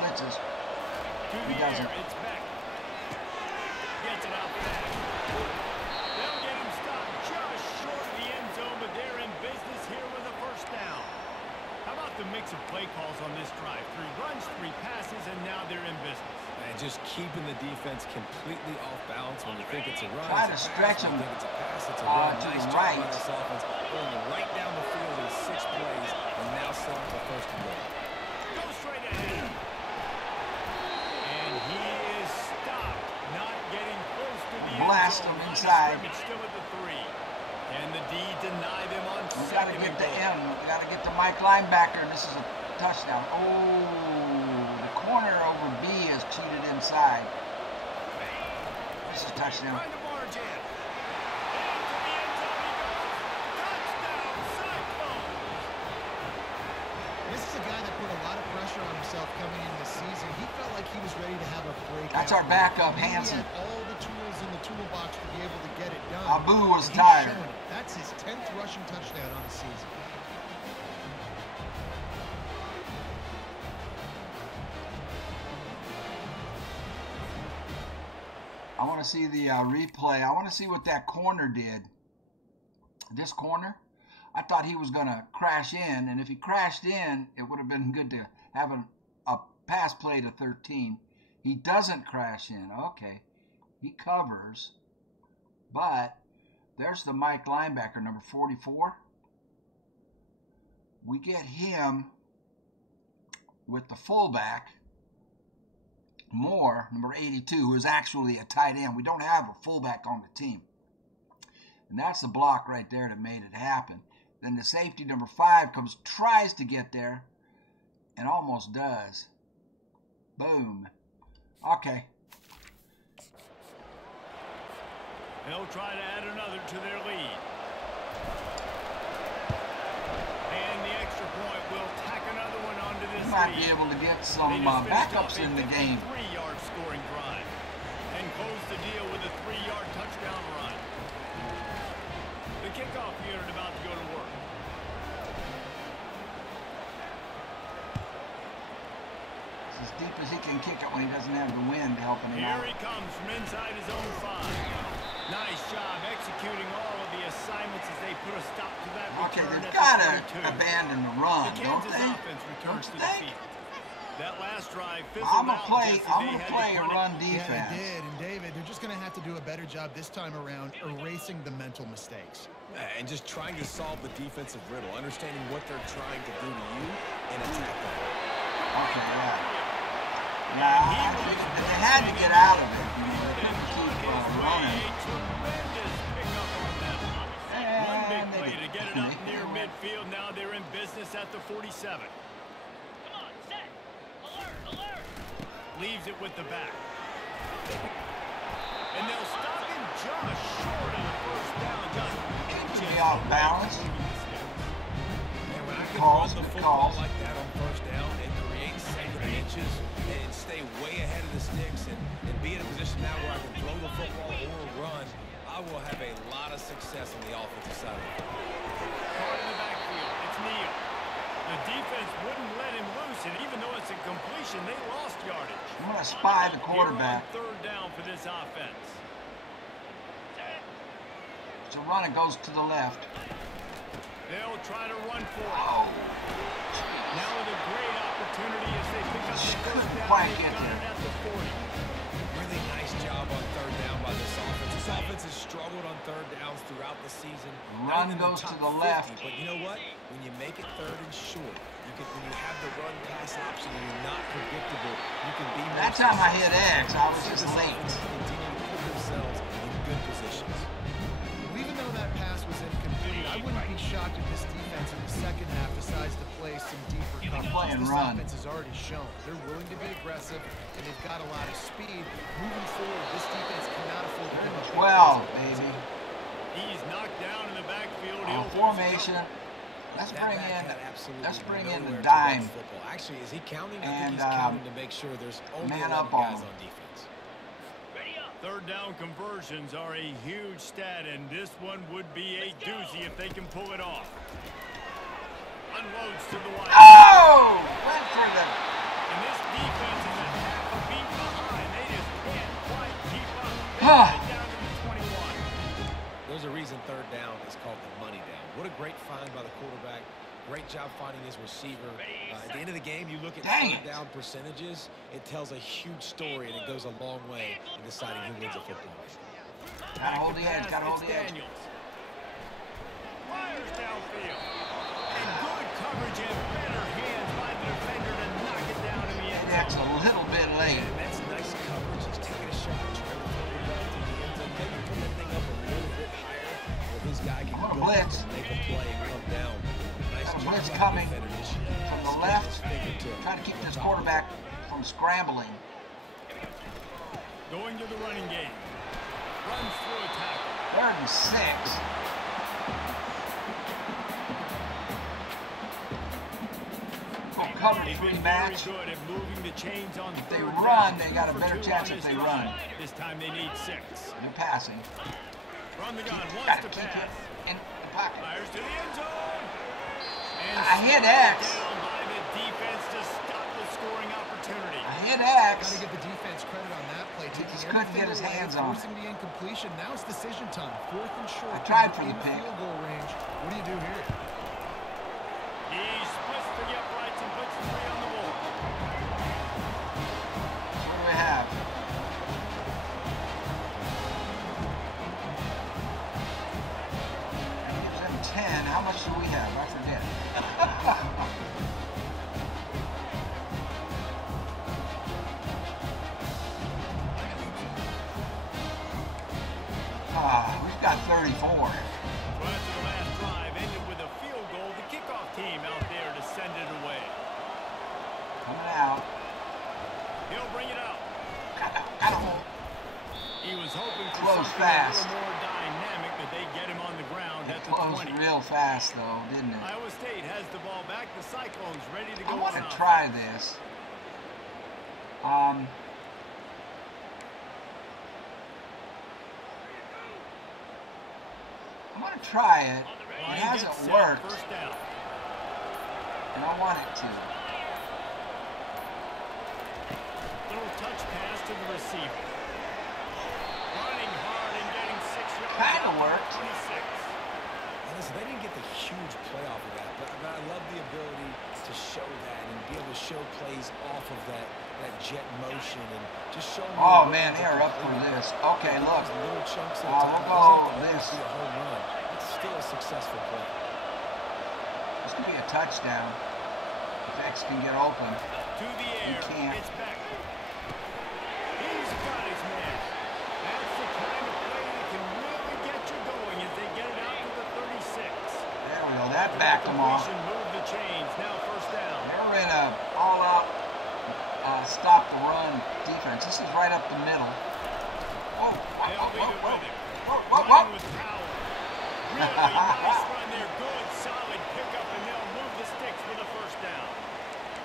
blitzes. He doesn't. It's back. Gets it out back. They'll get him stopped just short of the end zone, but they're in business here with a first down. How about the mix of play calls on this drive? 3 runs, 3 passes, and now they're in business. And just keeping the defense completely off balance when you think it's a run. Try to stretch him When you think it's a pass, it's a run. to Nice the job right. by this offense, going right down the field in 6 plays, and now setting for first and goal. Go straight ahead. And he is stopped, not getting close to the end Blast zone. him Line of inside. scrimmage still at the 3. And the D deny them on We got to second get and the goal. M. We got to get the Mike linebacker, and this is a touchdown. Oh, the corner over B is cheated inside. This is a touchdown. Find the margin. Into the end zone he goes. Touchdown, Cyclones. This is a guy that put a lot of pressure on himself coming into the season. He felt like he was ready to have a break. That's our backup, He Hansen. had all the tools in the toolbox to be able to get it done. Abuuuu was And he's tired. showing it. That's his 10th rushing touchdown on the season. I want to see the replay. I want to see what that corner did. This corner, I thought he was going to crash in, and if he crashed in, it would have been good to have a pass play to 13. He doesn't crash in. Okay. He covers, but there's the Mike linebacker, number 44. We get him with the fullback, Moore, number 82, who is actually a tight end. We don't have a fullback on the team. And that's the block right there that made it happen. Then the safety, number 5, tries to get there, and almost does. Boom. Okay. They'll try to add another to their lead. And the extra point will tack another one onto this We might lead. be able to get some They just finished backups off a in the game. 53-yard scoring drive and close the deal with a 3-yard touchdown run. The kickoff unit about to go to work. It's as deep as he can kick it when he doesn't have the wind helping him Here out. he comes from inside his own 5. Nice job executing all of the assignments as they put a stop to that Okay, return they've at got the to 22. abandon the The run, don't Kansas they? offense returns to Don't the they? field. That last drive fizzled I'm out gonna play. just as I'm they gonna had play to a punt it. run Yeah, defense. they did. And David, they're just going to have to do a better job this time around erasing the mental mistakes. And just trying to solve the defensive riddle, understanding what they're trying to do to you and attack them. Okay, yeah. Yeah, they had to get out of it. You know, they couldn't keep running. A tremendous pickup on that one. One big And they play to get it up near did. midfield. Now they're in business at the 47. Come on, set. Alert, alert. Leaves it with the back. And they'll stop him just short of the first down. Just inches Be off balance. And when I can Calls, run the good football calls. like that on first down and create second inches and stay way ahead of the sticks and be in a position now where I can throw the football or run, I will have a lot of success on the offensive side of the ball. Caught in the backfield. It's Neal. The defense wouldn't let him loose, and even though it's a completion, they lost yardage. I'm gonna spy the Here quarterback. on third down for this offense. It's a run. It goes to the left. They'll try to run for it. Oh, Now with a great opportunity as they pick up the Just first couldn't down. quite They've get got there. it at the 40. Really nice job on third down by this offense. This offense has struggled on third downs throughout the season. Run Not in goes top to the 50, left. But you know what? When you make it third and short, when you have the run pass option and you're not predictable, you can be more that time I hit successful. X. I was just This late. offense continue to put themselves in good positions. Well, even though that pass was incomplete, I wouldn't be shocked if this defense in the second half decides to play some deeper coverage. Play and This run. offense has already shown they're willing to be aggressive, and they've got a lot of speed. Moving forward, this defense cannot afford to give up. 12, baby. He's knocked down in the backfield. Formation. Let's bring in the dime. Actually, is he counting? I And, think he's counting to make sure there's only man 11 up on guys him. on defense. Third down conversions are a huge stat, and this one would be a doozy if they can pull it off. Unloads to the wide. Oh! Went for them. And this defense is a half a beat behind. They just can't quite keep up. They get down to the 21. There's a reason third down is called the money down. What a great find by the quarterback. Great job finding his receiver. At the end of the game, you look at third down percentages, it tells a huge story, and it goes a long way in deciding who wins a football game. Gotta hold the edge, gotta hold the edge. Fires downfield. And good coverage and better hands by the defender to knock it down in the end zone. That's a little bit late. And that's nice coverage. He's taking a shot, trying to throw the ball to the end zone. Maybe put that thing up a little bit higher where this guy can go blitz. and make a play and come down. Nice job Blitz by the coming defender. from the left. Trying to keep this quarterback from scrambling. Going to the running game. Runs through a tackle. 3rd and 6. Cover They've three been match. very good at moving the chains on If they third run, down. they got a 2 better for 2 chance on if this they drive. run. This time they need 6. They're passing. From the gun, wants Gotta to keep pass. it in the pocket. Fires to the end zone. And I hit slowed X. down by the defense to stop the scoring opportunity. I hit Got X. to give the defense credit on that play. He Taking just couldn't get his everything hands away, on it. forcing the incompletion. Now it's decision time. 4th and short. I tried for in the pick. field goal range. What do you do here? He splits the uprights and puts the 3 on the board. What do we have? That gives them 10. How much do we have? I forget. We've got 34. So after the last drive ended with a field goal, the kickoff team out there to send it away. Coming out. He'll bring it out. Got him. He was hoping for Close something fast. a little more dynamic, but they get him on the ground at the Closed 20. real fast, though, didn't it? Iowa State has the ball back. The Cyclones ready to go. I want to on try offense. this. I want to try it. It Ryan hasn't gets set, worked, first down. and I want it to. Little touch pass to the receiver. Running hard and getting 6 yards. Kinda out to the worked. 26. And listen, they didn't get the huge play off of that, but I love the ability to show that and be able to show plays off of that jet motion and just show. Oh man, they are up for this. Okay, look. Little chunks at a We'll time. go Doesn't have to this. be a home run. It's still a successful play. This could be a touchdown. If X can get open. To the air. can't. It's back. He's got his man. That's the kind of play that can really get you going as they get it out to the 36. There we go. That backed them off. Move the chains. Now first down. They're in a all-out stop the run defense. This is right up the middle. Whoa, whoa, They'll leave it whoa, with him. whoa, whoa, whoa, Running whoa. with power. Really nice run there. Good, solid pickup, and they'll move the sticks for the first down.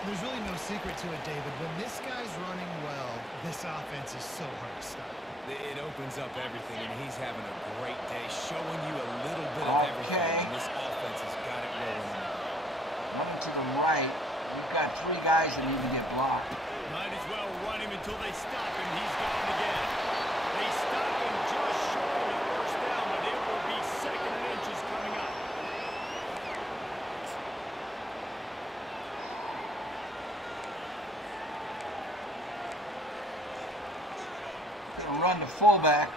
There's really no secret to it, David. When this guy's running well, this offense is so hard to stop. It opens up everything, and he's having a great day, showing you a little bit of everything. And this offense has got it rolling. Running to the right. We've got 3 guys that need to get blocked. Might as well run him until they stop him. He's gone again. They stop him just short of the first down, but it will be 2nd and inches coming up. Gonna run the fullback.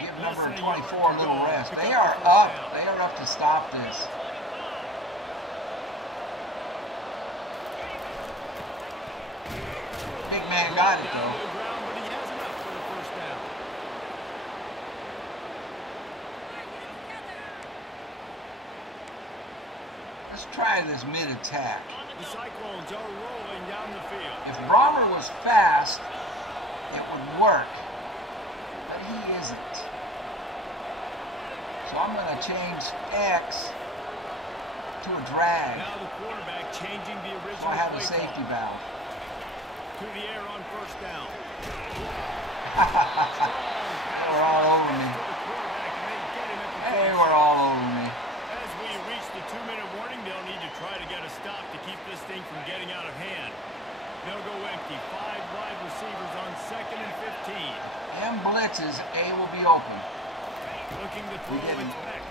Give number 24 a little rest. They are up. They are up to stop this. Big man got it Down though. to the ground, but he has enough for the first down. Let's try this mid-attack. The Cyclones are rolling down the field. If Brawler was fast, it would work, but he isn't. So I'm going to change X to a drag. Now the quarterback changing the original So I have a play safety call. valve. To the air on first down. They were all over me. To the quarterback, and they get him at the They 46. were all over me. As we reach the 2-minute warning, they'll need to try to get a stop to keep this thing from getting out of hand. They'll go empty. 5 wide receivers on 2nd and 15. And blitzes, A will be open. Looking to throw didn't. it back.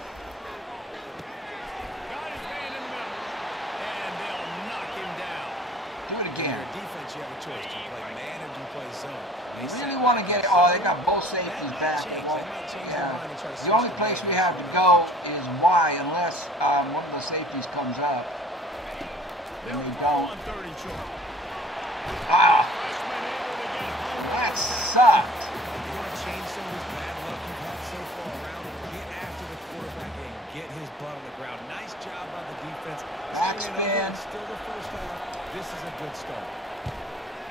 Got his man in the middle. And they'll knock him down. Do it When again. you're a defense, you have a choice. Do you play man or do you play zone? We really want to get it. Oh, they got both safeties back. Well, yeah. The only place we have to go is Y unless one of the safeties comes up. And They'll they throw don't. on 3rd and short. Ah, Freshman able to get home. that sucked. You want to change some of this bad luck you've had so far around. Get after the quarterback and get his butt on the ground. Nice job by the defense. Backspin. Still the first half. This is a good start.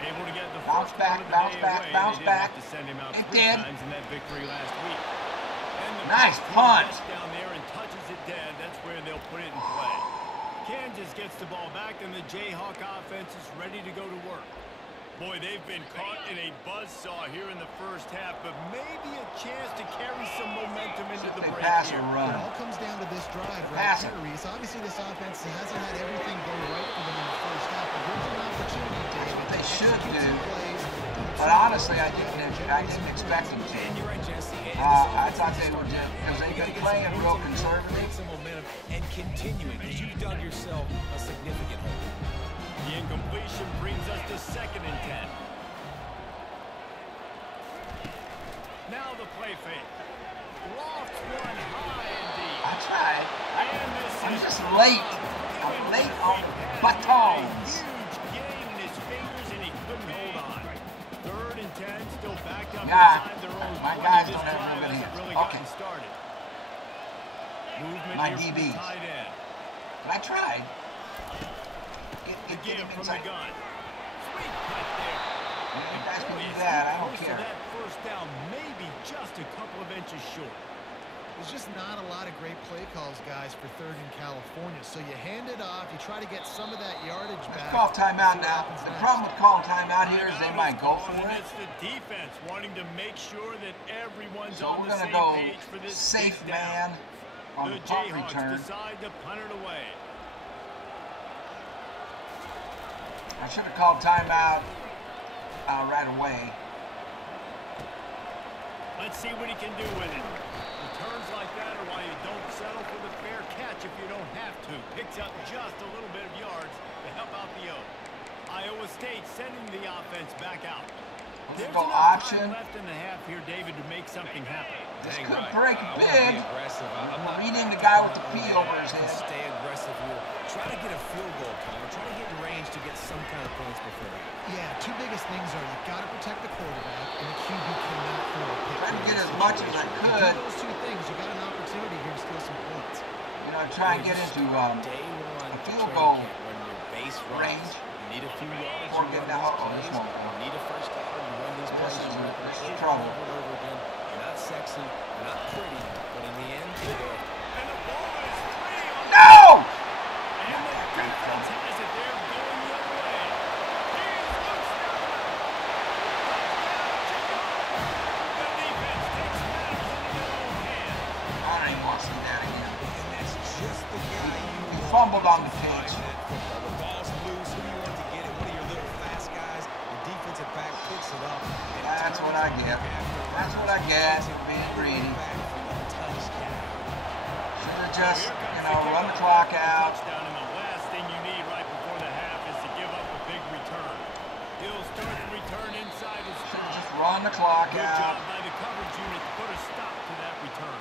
Able to get the Bounce first back, one of the bounce day back, away. bounce They didn't back. have to send him out It 3 did. times in that victory last week. And the Nice team punt. gets down there and touches it dead. That's where they'll put it in play. Kansas gets the ball back, and the Jayhawk offense is ready to go to work. Boy, they've been caught in a buzzsaw here in the first half, but maybe a chance to carry some momentum into the They break pass here. or It run. all comes down to this drive Pass right it. here, Reese. Obviously, this offense hasn't had everything go right for them in the first half, but here's an opportunity, David. They to should execute do. some plays. But honestly, I didn't expect them to. And you're right, Jesse. I thought they would just, because they've been playing real Create conservative. some momentum and continuing because you've dug yourself a significant hole. The incompletion brings us to 2nd and 10. Now the play fake. Lofts one high and deep. I tried. And this I'm is just late. I'm late on the buttons. huge gain in his fingers, and he couldn't hold on. 3rd and 10, still backed up Yeah, inside their own my 20. guys This don't have drive real good hasn't hands. really Okay. gotten started. Movement My here from the DBs. tight end. But I tried. The Get give him from the inside. gun. Sweet cut there. You guys can Boy, do is that. he I don't close to care. that first down, maybe just a couple of inches short. There's just not a lot of great play calls, guys, for 3rd in California. So you hand it off, you try to get some of that yardage Let's back. call timeout see what now. happens The next. problem with calling timeout here is they Timeout might go called, for and it. it's the defense wanting to make sure that everyone's So on we're the going to same go page for this safe big down. man on The the punt Jayhawks return. decide to punt it away. I should have called timeout right away. Let's see what he can do with it. Returns like that are why you don't settle for the fair catch if you don't have to. Picks up just a little bit of yards to help out the O. Iowa State sending the offense back out. Let's There's go enough option. time left in the half here, David, to make something happen. This Dang could right. break I wanna big. be aggressive. I'm We're not reading the backing guy up with the on P that. over his I can head. Stay aggressive here. Try to get a field goal, Palmer. Try to get in range to get some kind of points before that. Yeah, two biggest things are you've got to protect the quarterback, and the QB cannot throw a pick. Trying to in get this as much as I situation. If you could. do those two things, you got an opportunity here to steal some points. You know, try and get into Day one a of field training goal camp, when your base runs, range you need a few yards. before you getting run out. these Oh, this plays. won't go. You need a first down. You run these plays. You run This is over trouble. and over again. Not sexy, not pretty, but in the end, they go. And the ball is free on No! And the defense has it there going the other way. Here's Ooops The defense takes matters into their own hands. I don't even want to see that again. And that's just the guy He you fumbled on the find pitch. that football. The ball's loose. Who do you want to get it? One of your little fast guys. The defensive back picks it up. and That's what I get. That's what I get for being greedy. back for the touchdown. Should have just, Here comes you the know, kickoff. run the clock out. Touchdown, and the last thing you need right before the half is to give up a big return. He'll start the return inside his Should have just 5. run the clock Good out. job by the coverage unit to put a stop to that return.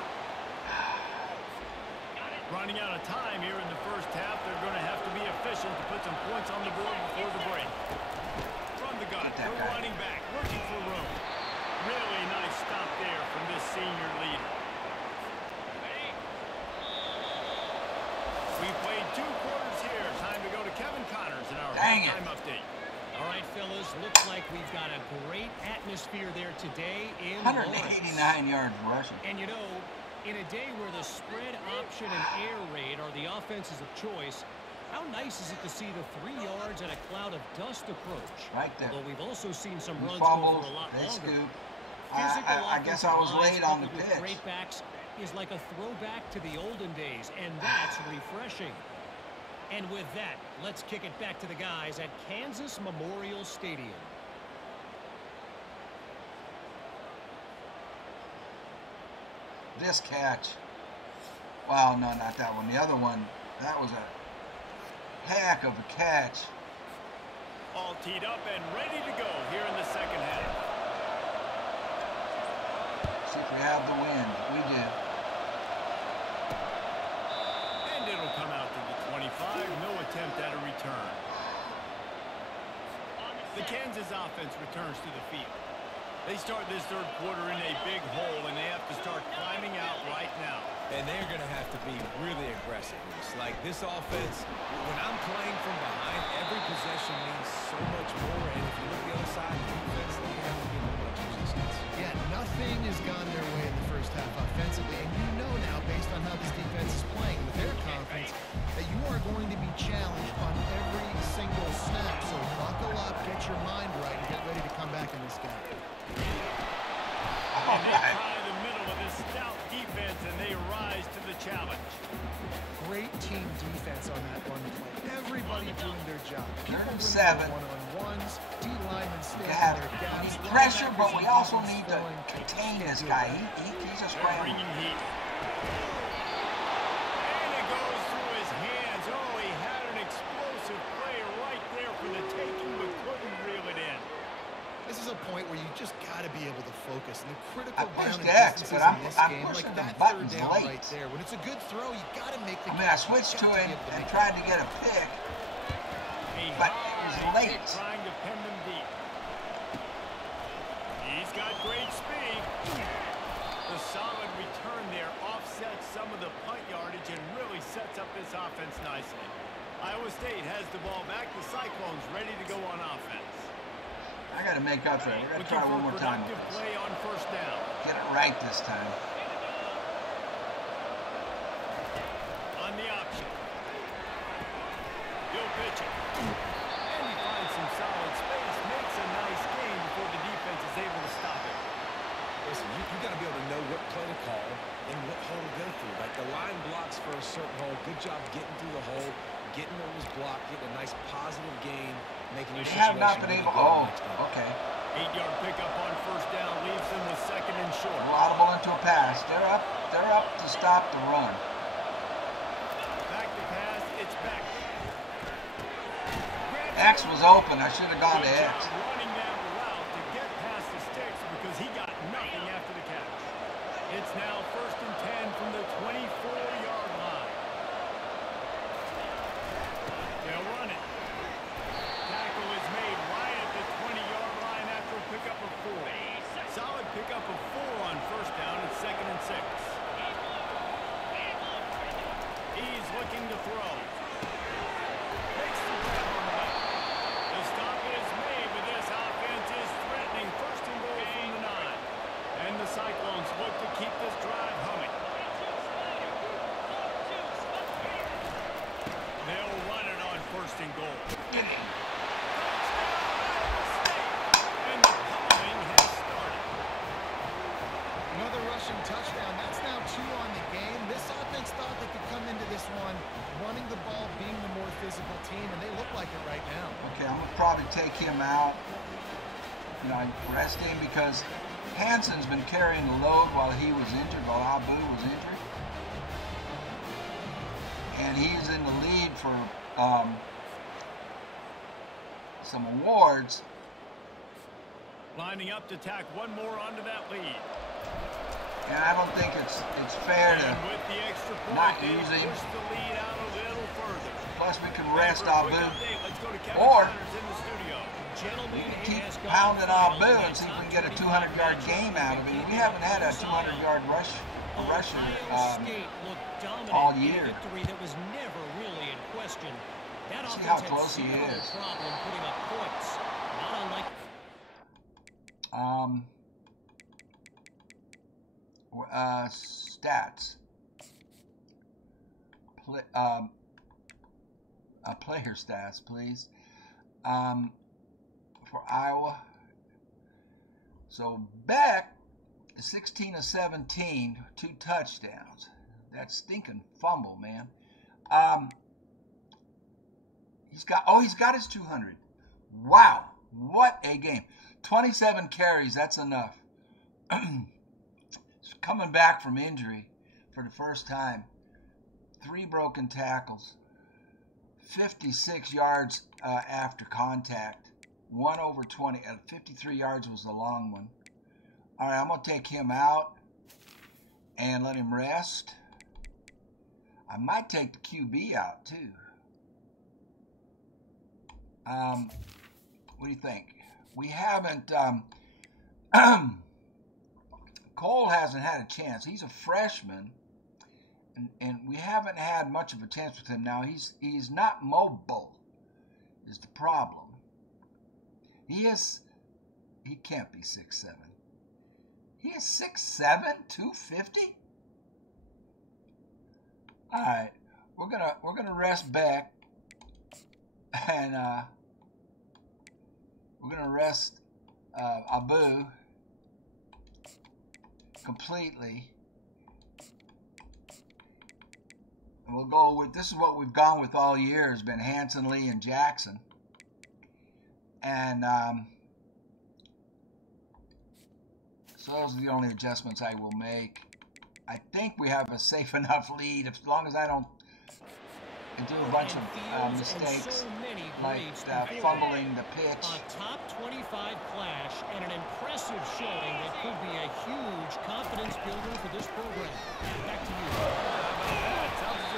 Running out of time here in the first half. They're going to have to be efficient to put some points on the board before the break. From the gun, Get that they're guy. running back, looking for room. Really nice stop there from this senior leader. We played 2 quarters fellas. Looks like we've got a great atmosphere there today in 189 Lawrence. yards rushing. And you know, in a day where the spread option and air raid are the offenses of choice, how nice is it to see the 3 yards and a cloud of dust approach? Right there. Although we've also seen some We runs fumbled, go for a lot they longer. scoop. I guess I was late on the with pitch. great backs is like a throwback to the olden days, and that's refreshing. And with that, let's kick it back to the guys at Kansas Memorial Stadium. This catch. Wow, no, not that one. The other one, that was a heck of a catch. All teed up and ready to go here in the second half. See if we have the wind. We do. And it'll come out to the 25. No attempt at a return. The Kansas offense returns to the field. They start this third quarter in a big hole, and they have to start climbing out right now. And they're going to have to be really aggressive. It's like this offense, when I'm playing from behind, every possession means so much more. And if you look at the other side of the defense, they have to give them much resistance. Yeah, nothing has gone their way in the first half offensively. And you know now, based on how this defense is playing with their confidence, that you are going to be challenged on every single snap. So buckle up, get your mind right, and get ready to come back in this game. All And they right. try the middle of this stout defense, and they rise to the challenge. Great team defense on that one play. Everybody doing their job. Third and People 7. winning one-on-ones, D-linemen We staying have their we gaps. need pressure, but we also Linebackers need to throwing. contain Can't this do guy. that. He's a They're scrambler. bringing heat. And it goes through his hands. Oh, he had an explosive play right there for the taking, but couldn't reel it in. This is a point where you just got to be able to focus. And the I critical pushed down and X, distances but I'm in this pushing game, like the that buttons third down late. right there. When it's a good throw, you got to make the I mean, I catch. switched to You got him be able to and make tried the to get a pick. A But high he's kick late. trying to pin them deep. He's got great speed. The solid return there offsets some of the punt yardage and really sets up this offense nicely. Iowa State has the ball back. The Cyclones ready to go on offense. I got to make up for it. We're going to Looking try for one more time with productive this. play on first down. Get it right this time. On the option. He'll pitch it. And he finds some solid space. Makes a nice game before the defense is able to stop it. Listen, you got to be able to know what play to call and what hole to go through. Like the line blocks for a certain hole. Good job getting through the hole, getting what was blocked, getting a nice positive gain, making your They have situation not been really able. good Oh, next time. okay. 8-yard pickup on first down leaves them with second and short. Audible into a pass. They're up to stop the run. Back to pass. It's back. X was open. I should have gone to Good X. job running that route to get past the sticks because he got nothing after the catch. It's now first and 10 from the 24-yard line. They'll run it. Tackle is made right at the 20-yard line after a pickup of 4. Solid pickup of 4 on first down. It's second and 6. He's looking to throw. Makes the grab on the back. The stop is made, but this offense is threatening. First and goal from the 9. And the Cyclones look to keep this drive humming. They'll run it on first and goal. And the pummeling has started. Another rushing touchdown. That's now 2 on the game. This offense thought they could come into this one running the ball, being the more physical team, and they look like it right now. Okay, I'm going to probably take him out. You know, I rest him because Hansen's been carrying the load while he was injured, while Abuuuu was injured. And he's in the lead for some awards. Lining up to tack one more onto that lead. And I don't think it's fair And to with the extra point, not they use him. push the lead out a little further. Plus we can rest And for a quick Abuuuu. update, let's go to Kevin Or Connors in the studio. Gentlemen, we can it keep has gone pounding final. Abuuuu and It's see if we not can get a 25 200-yard game out of him. We haven't had a 200-yard rusher Ohio State looked dominant all in year. a victory that was never really in question. That See offense how had close he zero is. problem putting up points. Not unlike Stats. Player stats, please. For Iowa. So Beck is 16 of 17, 2 touchdowns. That stinking fumble, man. He's got his 200. Wow, what a game. 27 carries, that's enough. He's coming back from injury for the first time. 3 broken tackles. 56 yards after contact. 1 over 20. 53 yards was the long one. All right, I'm going to take him out and let him rest. I might take the QB out, too. What do you think? We haven't... Cole hasn't had a chance. He's a freshman. And we haven't had much of a chance with him now. He's not mobile is the problem. He can't be 6'7". He is 6'7", 250? All right. We're gonna rest Beck. And we're gonna rest Abuuuu completely. And we'll go with, this is what we've gone with all year, has been Hansen, Lee, and Jackson. And so those are the only adjustments I will make. I think we have a safe enough lead, as long as I don't do a bunch of mistakes, like fumbling the pitch. A top 25 clash and an impressive showing that could be a huge confidence builder for this program. Back to you.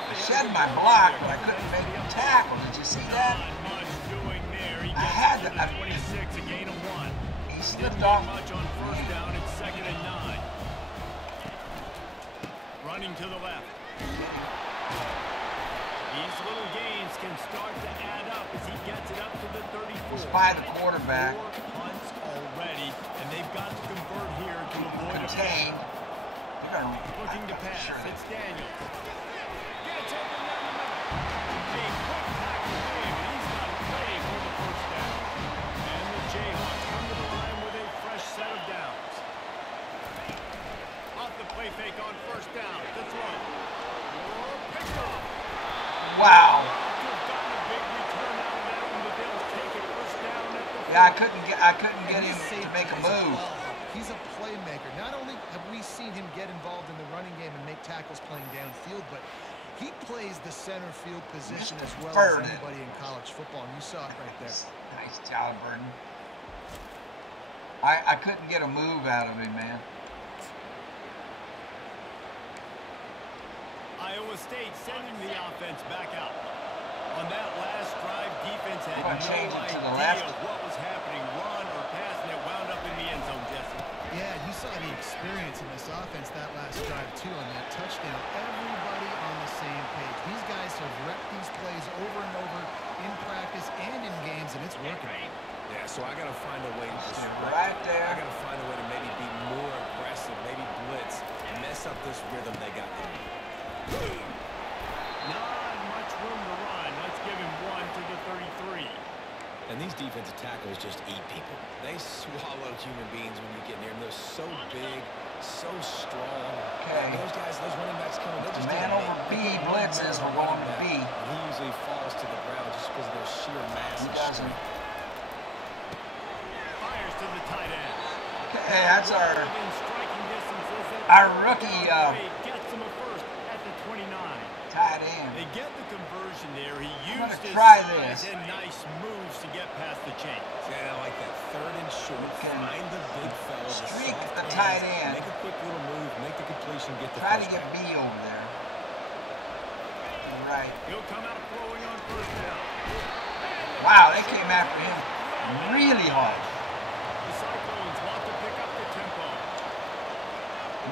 I shed my block, but I couldn't make the tackle. Did you see that? I had to. He slipped off. Much on first down and 2nd and 9. Running to the left. These little gains can start to add up as he gets it up to the 34. He's by the quarterback. 4 punts already, and they've got to convert here to avoid Contained. looking to pass. It's Daniels. Gets it in the middle. A quick tackle away, but he's got to play for the first down. And the Jayhawks come to the line with a fresh set of downs. Off the play fake on first down. To throw. Picked off. Wow. Yeah, I couldn't get him to make a move. He's a playmaker. Not only have we seen him get involved in the running game and make tackles playing downfield, but he plays the center field position as well as anybody in college football, and you saw it right there. Nice job, Burton. I couldn't get a move out of him, man. Iowa State sending the offense back out. On that last drive, defense had no idea what was happening, run or pass, and it wound up in the end zone, Jesse. Yeah, you saw the experience in this offense that last drive, too, on that touchdown. Everybody on the same page. These guys have repped these plays over and over in practice and in games, and it's working. Yeah, so I got to find a way to right there. I got to find a way to maybe be more aggressive, maybe blitz, and mess up this rhythm they got going. Not much room to run. Let's give him 1 to the 33. And these defensive tackles just eat people. They swallow human beings when you get near them. They're so big, so strong. Okay. And those guys, those running backs coming, they just man over B blitzes are going to B. And he usually falls to the ground just because of their sheer mass. He doesn't. Fires to the tight end. Okay, that's our rookie gets him a first at the 29. tight end. They get the conversion there. He used his size and nice moves to get past the chains. Yeah, I like that. 3rd and short. Find the big fella. Streak the tight end. Make a quick little move. Make the completion. Get the Try to get B over there. Right. He'll come out throwing on first down. Wow, they came after him really hard. The Cyclones want to pick up the tempo.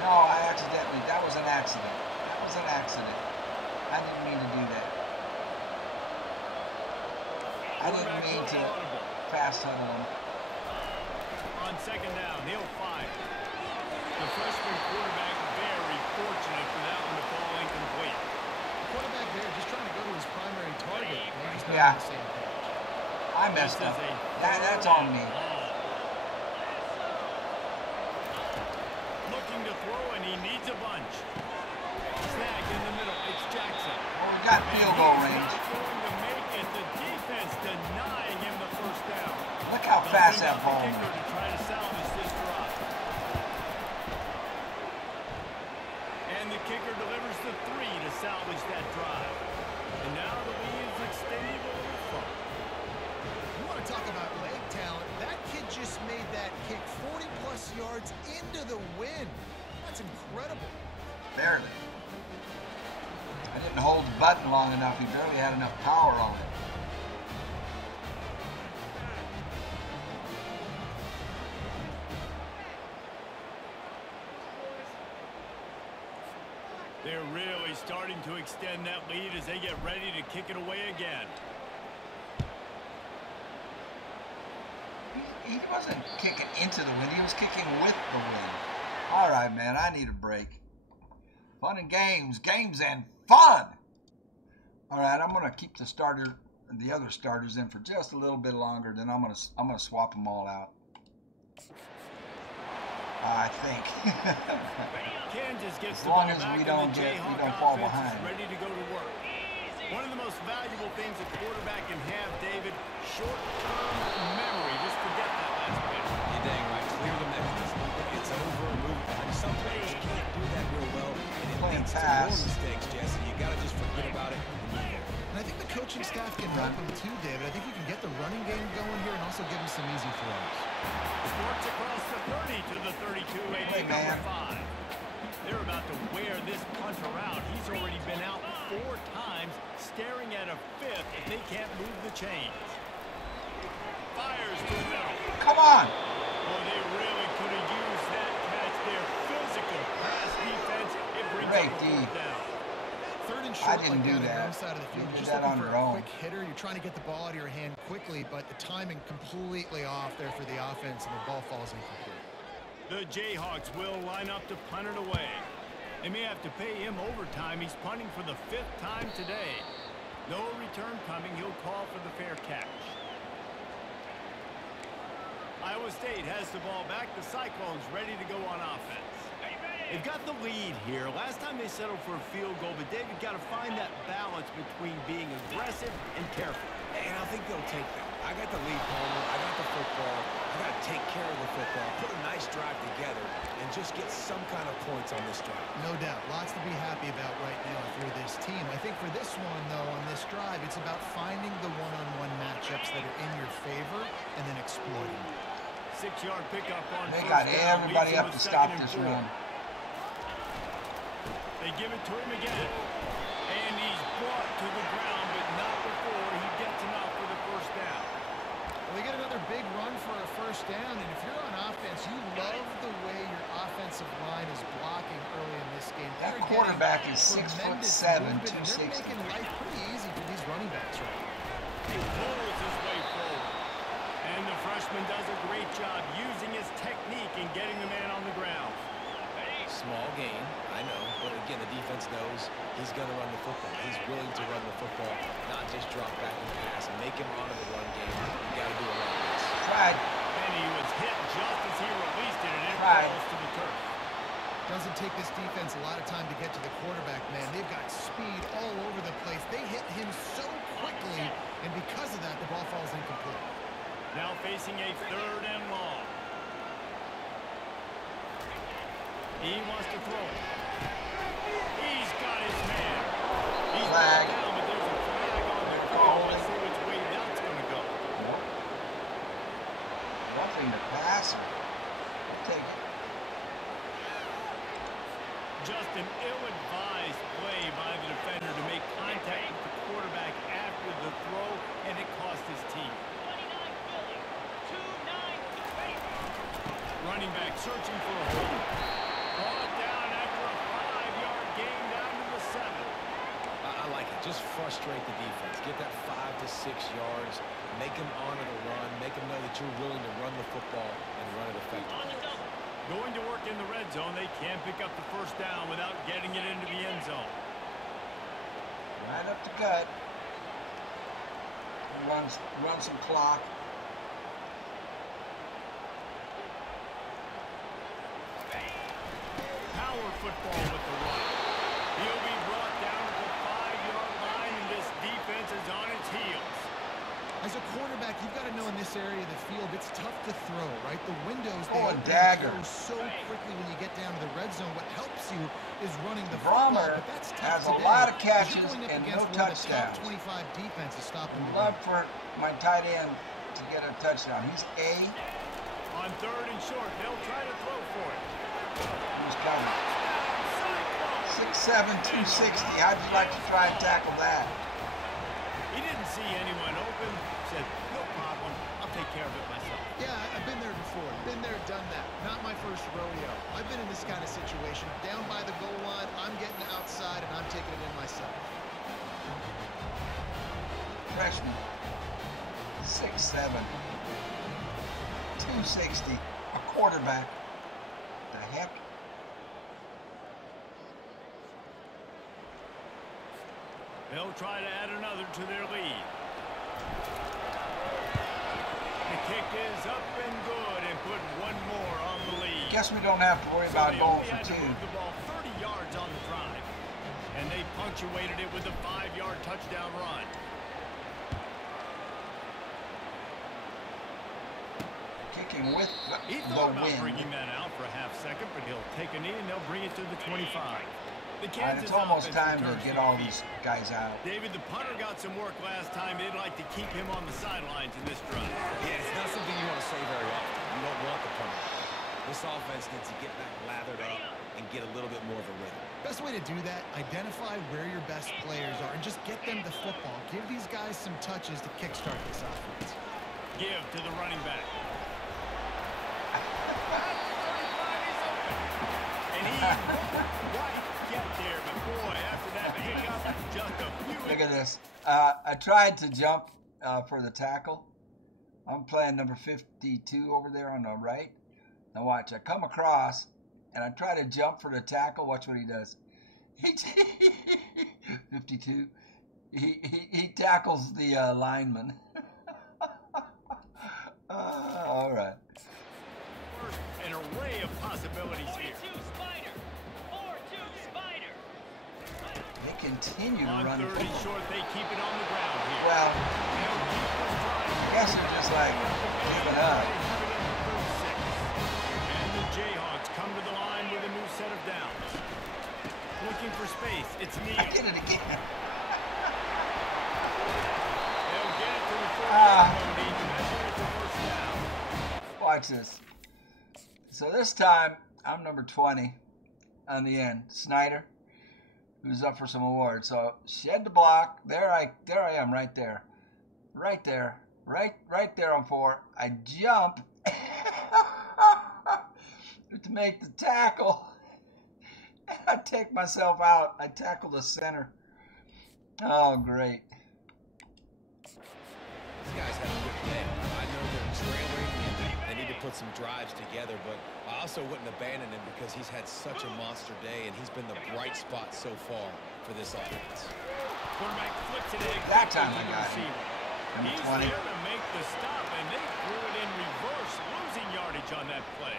No, that was an accident. That was an accident. I didn't mean to do that. I didn't mean to fast huddle him. On second down. He'll fire. The freshman quarterback very fortunate for that one to fall incomplete. The quarterback there just trying to go to his primary target. Maybe he's not Yeah. on the same page. I messed up. That's on me. Looking to throw, and he needs a bunch. Snag in the middle. It's Jackson. Well, we got field goal range. He's not going to make it. The defense denying him the first down. Look how fast They'll that send out ball the kicker went. to try to salvage this drive. And the kicker delivers the 3 to salvage that drive. And now the lead is extended a little further. You want to talk about leg talent? That kid just made that kick 40-plus yards into the wind. That's incredible. Barely. I didn't hold the button long enough. He barely had enough power on it. They're really starting to extend that lead as they get ready to kick it away again. He wasn't kicking into the wind. He was kicking with the wind. All right, man. I need a break. Fun and games. Games and fun. All right, I'm gonna keep the other starters in for just a little bit longer. Then I'm gonna swap them all out. I think. Kansas gets As the long ball as back, we and don't the get- we Jayhawk don't fall offense behind. is ready to go to work. One of the most valuable things a quarterback can have, David, short-term memory. Just forget that last pitch. You're dang right. Clear the mechanism. It's over. Move on. Some players can't do that real well, and it Playing leads to pass. more mistakes, Jesse. You got to just forget about it and move on. And I think the coaching staff can help him too, David. I think you can get the running game going here and also give him some easy throws. Sports across the 30 to the 32. Hey, Number man. 5. They're about to wear this punter out. He's already been out 4 times, staring at a 5th if they can't move the chains. Fires to the middle. Come on. Well, they really could have used that catch there. Physical pass defense. It brings Great up a D. 4th down. Third and I short, didn't like do down that. your own side of the field. You did Just that looking on for your a own. quick hitter. You're trying to get the ball out of your hand quickly, but the timing completely off there for the offense, and the ball falls incomplete. The Jayhawks will line up to punt it away. They may have to pay him overtime. He's punting for the 5th time today. No return coming. He'll call for the fair catch. Iowa State has the ball back. The Cyclones ready to go on offense. They've got the lead here. Last time they settled for a field goal, but David got to find that balance between being aggressive and careful. And I think they'll take that. I got the lead, Palmer. I got the football. I got to take care of the football, put a nice drive together, and just get some kind of points on this drive. No doubt. Lots to be happy about right now for this team. I think for this one, though, on this drive, it's about finding the one-on-one matchups that are in your favor and then exploiting them. 6-yard pickup on They first got down, everybody leaves him up to with stop 2nd and this 4. run. They give it to him again. And he's brought to the ground, but not before he gets enough for the first down. Well, they get another big run for a first down, and if you're on offense, you love the way your offensive line is blocking early in this game. That They're quarterback getting is 6'7", tremendous movement, and 260. they're making life pretty easy for these running backs right now. He pulls his way forward. And the freshman does a great job using his technique and getting the man on the ground. Small gain, I know, but again, the defense knows he's going to run the football. He's willing to run the football, not just drop back and pass and make him honor the run game. You got to do a lot of this. Tried. And he was hit just as he released it, and it Right. falls to the turf. Doesn't take this defense a lot of time to get to the quarterback, man. They've got speed all over the place. They hit him so quickly, and because of that, the ball falls incomplete. Now facing a 3rd and long. He wants to throw it. He's got his man. He's Flag. down, but there's a flag on the field. Let's see which way that's going to go. Nope. Roughing the passer. I'll take it. Just an ill-advised play by the defender to make contact with the quarterback after the throw, and it cost his team. Running back searching for a hole. Brought down after a 5-yard gain down to the 7. I like it. Just frustrate the defense. Get that 5 to 6 yards. Make them honor the run. Make them know that you're willing to run the football and run it effectively. Going to work in the red zone, they can't pick up the first down without getting it into the end zone. Right up the gut. Run some clock. Power football with the run. He'll be brought down to the 5-yard line, and this defense is on its heels. As a quarterback, you've got to know in this area of the field, it's tough to throw, right? The windows, Oh, a they dagger. close so quickly when you get down to the red zone. What helps you is running the Brommer football, but that's tough has a today, lot of 'cause catches you're going up and against no one of the top touchdowns. 25 defense is stopping the Love run. for my tight end to get a touchdown. He's A. On 3rd and short, they'll try to throw for it. Who's coming? 6'7", 260. How'd you like to try and tackle that? He didn't see anyone open. Said, no problem. I'll take care of it myself. Yeah, I've been there before. Been there, done that. Not my first rodeo. I've been in this kind of situation. Down by the goal line, I'm getting outside, and I'm taking it in myself. Freshman. 6'7", 260. A quarterback. The heck? They'll try to add another to their lead. The kick is up and good and put one more on the lead. Guess we don't have to worry So about they going only for had to 2. move the ball 30 yards on the drive. And they punctuated it with a 5-yard touchdown run. Kicking with He the thought about wind. bringing that out for a half second, but he'll take a knee and they'll bring it to the 25. The And Kansas it's almost offense time to returns get their all feet. these guys out. David, the punter got some work last time. They'd like to keep him on the sidelines in this drive. Yeah, it's not something you want to say very often. You don't want the punter. This offense needs to get back lathered up and get a little bit more of a rhythm. Best way to do that, identify where your best players are and just get them the football. Give these guys some touches to kickstart this offense. Give to the running back. And he won't quite get there, but boy, after that hiccup, just a few. Look at this. I tried to jump for the tackle. I'm playing number 52 over there on the right. Now watch, I come across and I try to jump for the tackle. Watch what he does. He 52. He tackles the lineman. All right. An array of possibilities here. They continue to On run 30 football. short, they keep it on the ground here. Well, They'll keep this drive I guess they're just like giving up. And the Jayhawks come to the line with a new set of downs. Looking for space. It's I needed. did it again. They'll get it to the 40 Ah. to measure it to first down. Watch this. So this time, I'm number 20 on the end. Snyder, who's up for some awards. So shed the block. There I am right there. Right there. Right there on 4. I jump to make the tackle. And I take myself out. I tackle the center. Oh, great. These guys have a good day. I know they're trailing and they need to put some drives together, but I also wouldn't abandon him because he's had such a monster day and he's been the bright spot so far for this offense. Quarterback flips it in. That time quickly to I the got him. receiver. Number He's 20. there to make the stop, and they threw it in reverse, losing yardage on that play.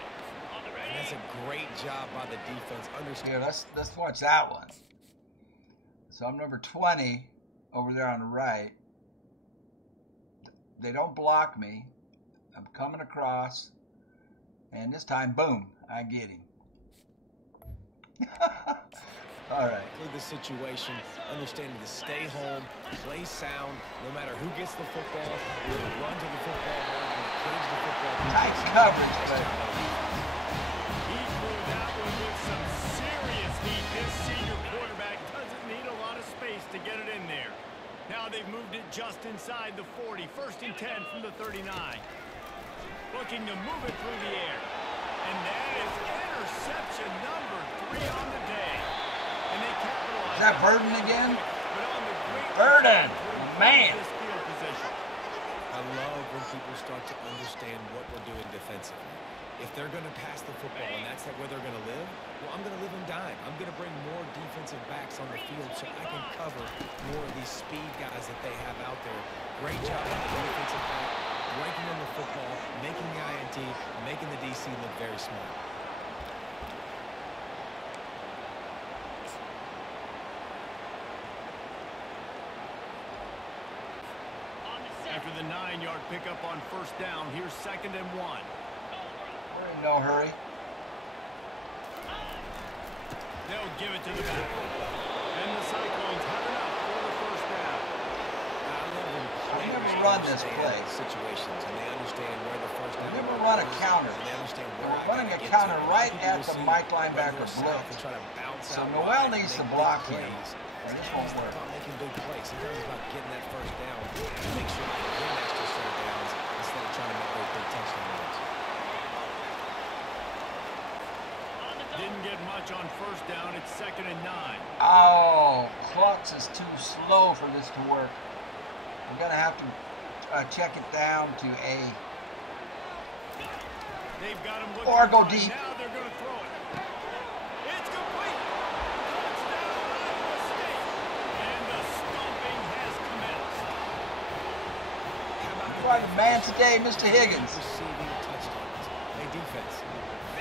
And that's a great job by the defense. Here, let's watch that one. So I'm number 20 over there on the right. They don't block me. I'm coming across, and this time, boom, I get him. All right. Through the situation, understanding to stay home, play sound, no matter who gets the football, we'll run to the football, we'll cage the football. Tight coverage, but He threw that one with some serious heat. This senior quarterback doesn't need a lot of space to get it in there. Now they've moved it just inside the 40. 1st and 10 from the 39. Looking to move it through the air. And that is interception number 3 on the day. And they capitalize. is that Burden again? But on the great Burden, return, man. this field position. I love when people start to understand what we're doing defensively. If they're going to pass the football and that's where they're going to live, well, I'm going to live and dime. I'm going to bring more defensive backs on the field so I can cover more of these speed guys that they have out there. Great job on the defensive back, breaking on the football, making the INT, making the DC look very smart. After the 9-yard pickup on first down, here's 2nd and 1. We're in no hurry. They'll give it to the back. And the Cyclones have enough for the first down. I love them. They never run this play. Situations, and they understand where the first down. They never run a counter. They understand They're where running a counter right at the Mike linebacker blitz. So Noel needs to block him. And this won't work. Making big plays. Sometimes it's about getting that first down and make sure they get an extra set of downs instead of trying to make those big touchdown runs. Didn't get much on first down. It's 2nd and 9. Oh, Klutz is too slow for this to work. We're going to have to check it down to A. They've got him looking Or go right. deep. Now they're going to throw it. It's complete. Touchdown, Iowa State. And the stomping has commenced. Try to man today, Mr. Higgins. Receiving touchdowns. Hey, defense.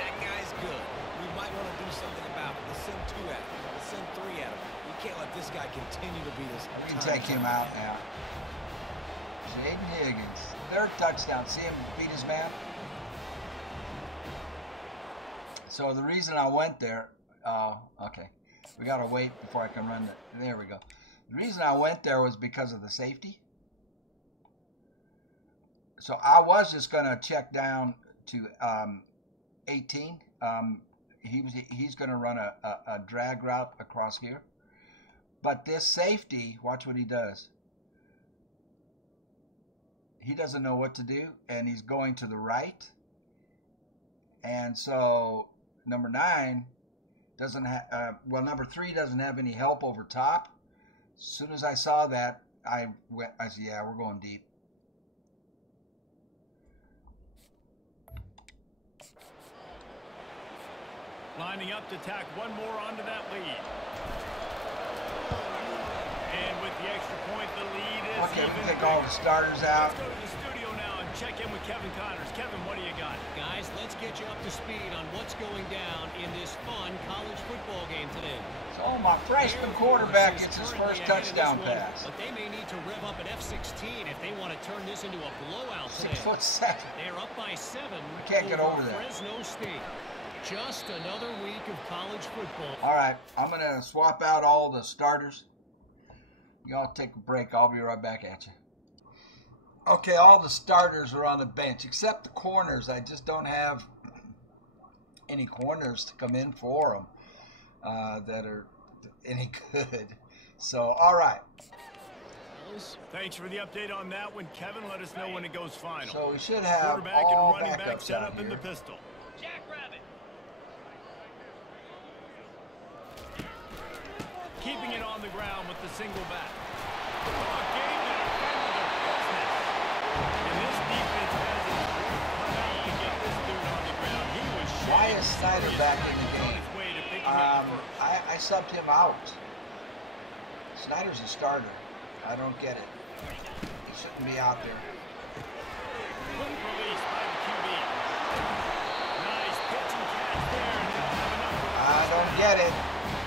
That guy's good. We might want to do something about it. Let's send 2 at him. Let's send 3 at him. You can't let this guy continue to be this. We can take him out now. Jaden Higgins. Third touchdown. See him beat his man? So the reason I went there, okay. We got to wait before I can run it. There we go. The reason I went there was because of the safety. So I was just going to check down to 18. He's going to run a drag route across here. But this safety, watch what he does. He doesn't know what to do, and he's going to the right. And so number 9 doesn't have, number 3 doesn't have any help over top. As soon as I saw that, I said, yeah, we're going deep. Lining up to tack one more onto that lead. And with the extra point, the lead is Okay, even we take all the starters out. Let's go to the studio now and check in with Kevin Connors. Kevin, what do you got? Guys, let's get you up to speed on what's going down in this fun college football game today. So my freshman quarterback gets his first touchdown pass. But they may need to rev up an F-16 if they want to turn this into a blowout today. 6'7". They're up by 7. We can't get over that. Fresno State. Just another week of college football. All right, I'm going to swap out all the starters. Y'all take a break. I'll be right back at you. Okay, all the starters are on the bench, except the corners. I just don't have any corners to come in for them that are any good. So, all right. Thanks for the update on that one, Kevin. Let us know when it goes final. So we should have quarterback all and running back backups set out up in here. the pistol. Jackrabbit. Keeping it on the ground with the single back. Oh, game to defend their business. And this defense has a great comeback to get this dude on the ground. He was Why is Snyder back in the on game? his way to picking up the first. I subbed him out. Snyder's a starter. I don't get it. He shouldn't be out there. Quick release by the QB. Nice pitch and catch there. And they'll have enough. I don't get it.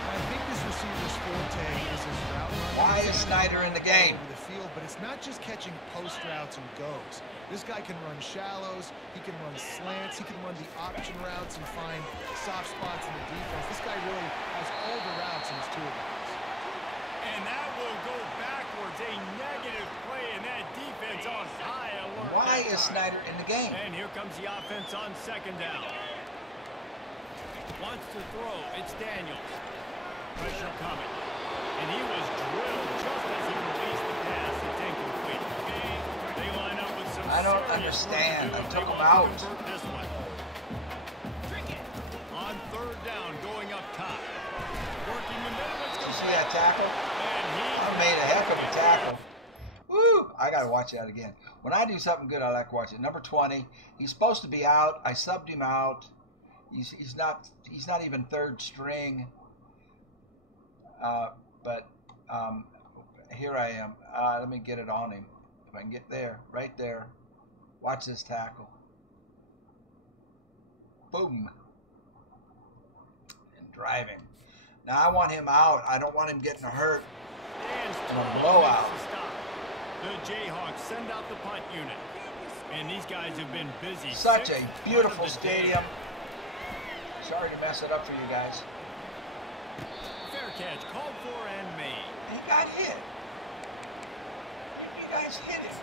I think this receiver's forte is his route running. Why is Snyder in the game? Over the field, but it's not just catching post routes and goes. This guy can run shallows, he can run slants, he can run the option routes and find soft spots in the defense. This guy really has all the routes in his toolbox. And that will go backwards. A negative play, and that defense on high alert. Why that is time. Snyder in the game? And here comes the offense on 2nd down. Wants to throw. It's Daniels. Pressure coming. And he was drilled just as he released the pass. It's incomplete. They line up with some I don't serious work to understand. do I if took they him want to out. convert this one. On 3rd down, going up top. Working the middle. It's Did you see that tackle? and he I made a heck of a tackle. Woo! I gotta watch that again. When I do something good, I like watching. Number 20. He's supposed to be out. I subbed him out. He's not even third string. But here I am. Let me get it on him. If I can get there, right there. Watch this tackle. Boom. And driving. Now I want him out. I don't want him getting hurt. And a blowout. The Jayhawks send out the punt unit. And these guys have been busy. Such a beautiful stadium. Sorry to mess it up for you guys. Fair catch called for and made. He got hit. You guys hit him.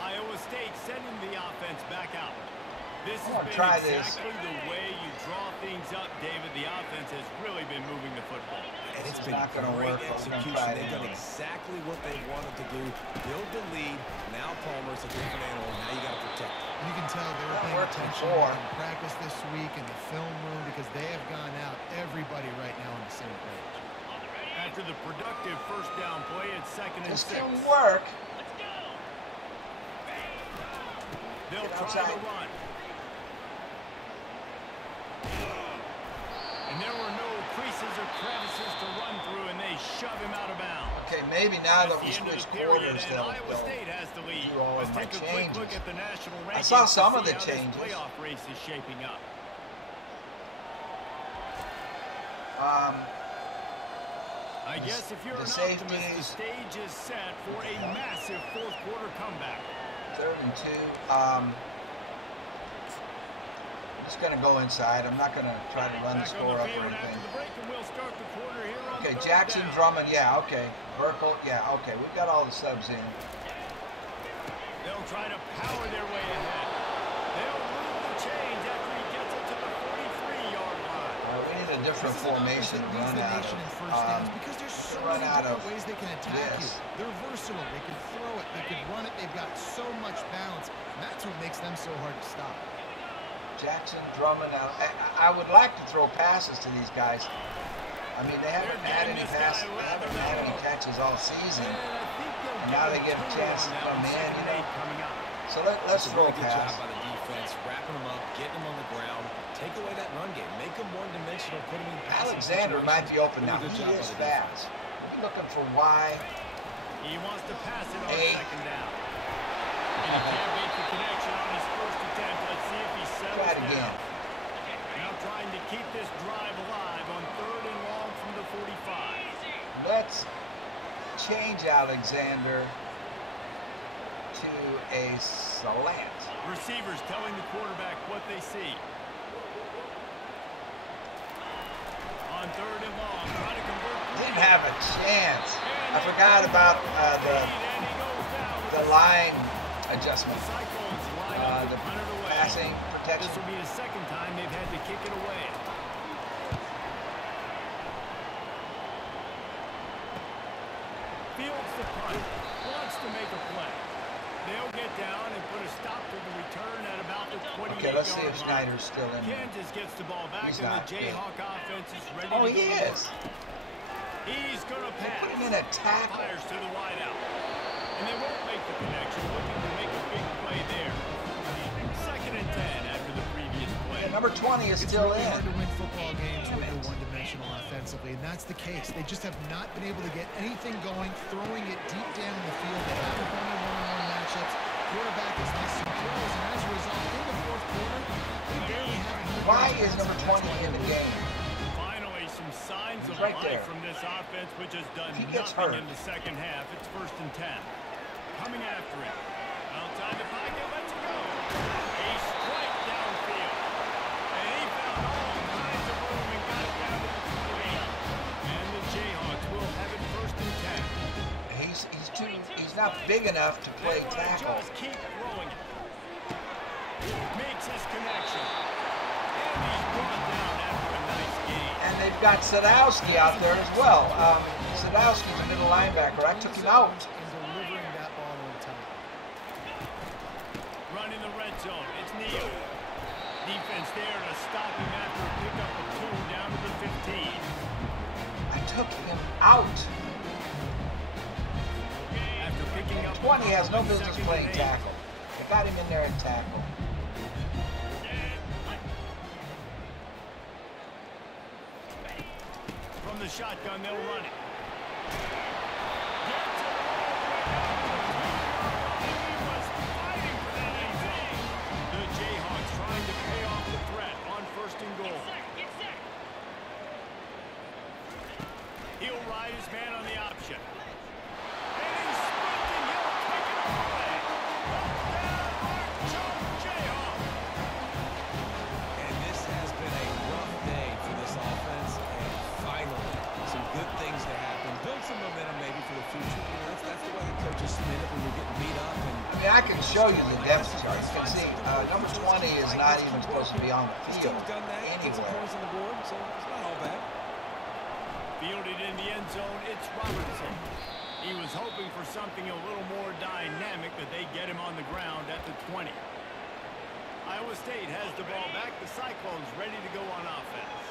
Iowa State sending the offense back out. This I'm has gonna been try exactly the way you draw things up, David. The offense has really been moving the football. And it's It's been not gonna great work, but we're gonna execution. try it They've done anyway. exactly what they wanted to do. Build the lead. Now Palmer's a different animal. Now you got to protect it. You can tell they were That paying worked attention before. in practice this week in the film room because they have gone out, everybody right now on the same page. After the productive first down play, it's 2nd and This 6. can work. They'll Get try outside. to run. And there were no creases or crevices to run through, and they shove him out of bounds. Okay, maybe now At that we the end of switch the period, quarters, and they'll Iowa State has the lead. do all Let's of my take a quick look changes. at the national rankings. I saw some to of the see how this changes. playoff race is shaping up. I guess if you're the an optimist, the safeties. stage is set for a massive fourth-quarter comeback. 3rd and 2. I'm just going to go inside. I'm not going to try to run the Back score on up the or field after anything. the break, and we'll start the quarter here on Okay, 3rd Jackson, down. Drummond, yeah, okay. Burkle, yeah, okay. We've got all the subs in. They'll try to power their way ahead. They'll move the chains after he gets it to the 43-yard line. We need a different This is an formation offense to that leads run the out nation in of. first downs because there's so run many out different of ways they can attack you. this. They're versatile. They can throw it. They can run it. They've got so much balance. And that's what makes them so hard to stop. Jackson, Drummond. I would like to throw passes to these guys. I mean, they haven't had any passes. They haven't had any catches all season. And now they get a chance to come in, you know. So let's It's a throw a really good pass. job by the defense, wrapping them up, getting them on the ground, take away that run game, make them one-dimensional, put them in passing Alexander might be open now. Really He good job by is the fast. We're looking for Y. He wants to pass it on Hey. 2nd down. And he can't make the connection on his first attempt. Let's see if he settles Try it again. down. Now trying to keep this drive alive on 3rd and long from the 45. Let's change Alexander to a slant. Receivers telling the quarterback what they see. On 3rd and long, trying to convert. Didn't have a chance. I forgot about the line adjustment. Cyclones line up The to punt it away. passing protection. This will be the 2nd time they've had to kick it away. Fields the punt. Wants to make a play. They'll get down and put a stop to the return at about the 28-yard line. Okay, let's see if Schneider's still in there. Kansas gets the ball back, He's and not. the Jayhawk offense is ready Oh, to go he to is. work. He's going to They're pass. putting in a tackle. Fires to the wideout. And they won't make the connection, looking to make a big play there. 2nd and 10 after the previous play. Yeah, number 20 is It's still really in. hard to win football games when you're one-dimensional offensively, and that's the case. They just have not been able to get anything going, throwing it deep down in the field. They haven't won any one-on-one matchups. Quarterback has missed some throws, and as a result, in the 4th quarter, they barely have a Why is number 20 in the game? Finally, some signs of right life there. from this offense, which has done He gets nothing hurt. in the 2nd half. It's 1st and 10. Coming after it. Outside the pocket, let's go. A strike downfield. And he found all kinds of room and got it down to the 28. And the Jayhawks will have it 1st and 10. He's not big enough to play They want to tackle. just keep throwing it. Makes his connection. And he's brought down after a nice game. And they've got Sadowski out there as well. Sadowski's a middle linebacker. I took him out. And delivering that ball on time. Run in the red zone. It's Neal. Defense there to stop him after a pickup of 2 down to the 15. I took him out. After picking up 20 has no business 2nd playing and 8. tackle. got him in there and tackle. From the shotgun, they'll run it. He was fighting for that end zone. The Jayhawks trying to pay off the threat on 1st and goal. He'll ride his man on the option. And he's sprinting. He'll take it away. Jayhawk. And this has been a rough day for this offense. And finally, some good things to happen. Build some momentum maybe for the future. You know, that's the way the coaches spin it when you're getting beat up. And I mean, I can show you the depth chart. You can see number 20 is not even supposed to be on the this field team's done that. Get some anywhere. points on the board, so it's not all bad. Fielded in the end zone, it's Robertson. He was hoping for something a little more dynamic, but they get him on the ground at the 20. Iowa State has the ball back. The Cyclones ready to go on offense.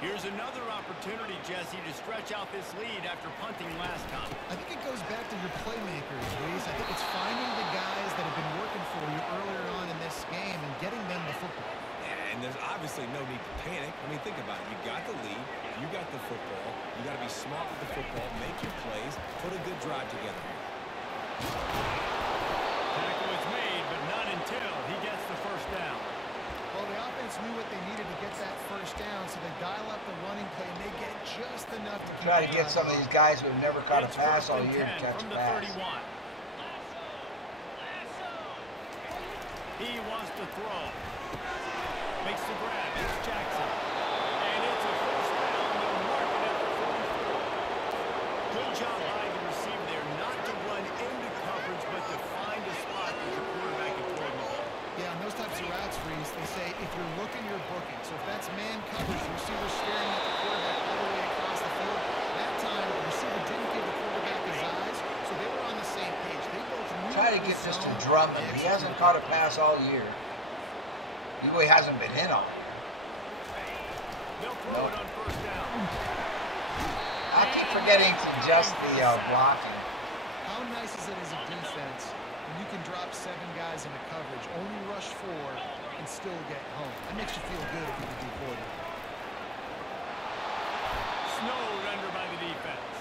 Here's another opportunity, Jesse, to stretch out this lead after punting last time. I think it goes back to your playmakers, Reese. I think it's finding the guys that have been working for you earlier on in this game and getting them the football. And there's obviously no need to panic. I mean, think about it. You got the lead. You got the football. You got to be smart with the football. Make your plays. Put a good drive together here. Tackle is made, but not until he gets the 1st down. Well, the offense knew what they needed to get that 1st down, so they dial up the running play, and they get just enough to keep Try to the get drive some of going. these guys who have never caught a It's pass 1st all and year to 10 catch a from the pass. 31. He wants to throw. Makes the grab. It's Jackson. And it's a 1st down. They'll mark it at the 44. Good job by the receiver there, not to run into coverage, but to find a spot that the quarterback can throw the ball. Yeah, on those types of routes, Reese, they say if you're looking, you're booking. So if that's man coverage, the receiver staring at the quarterback all the way across the field, that time the receiver didn't give the quarterback his eyes, so they were on the same page. They both knew Try to the get Mr. zone. Drummond. They He hasn't executed. caught a pass all year. He really hasn't been in on. They'll throw it on 1st down. I keep forgetting to adjust the blocking. How nice is it as a defense when you can drop 7 guys into coverage, only rush 4, and still get home? That makes you feel good if you're the D-quarter. Snowed under by the defense.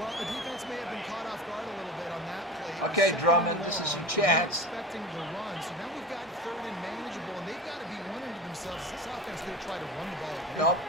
Well, the defense may have been caught off guard a little bit on that play. It was Okay, 2nd and Drummond, this is long, your and they're chance. expecting the run, so now we've got 3rd and manageable, and they've got to be wondering to themselves, is this offense going to try to run the ball again? Nope.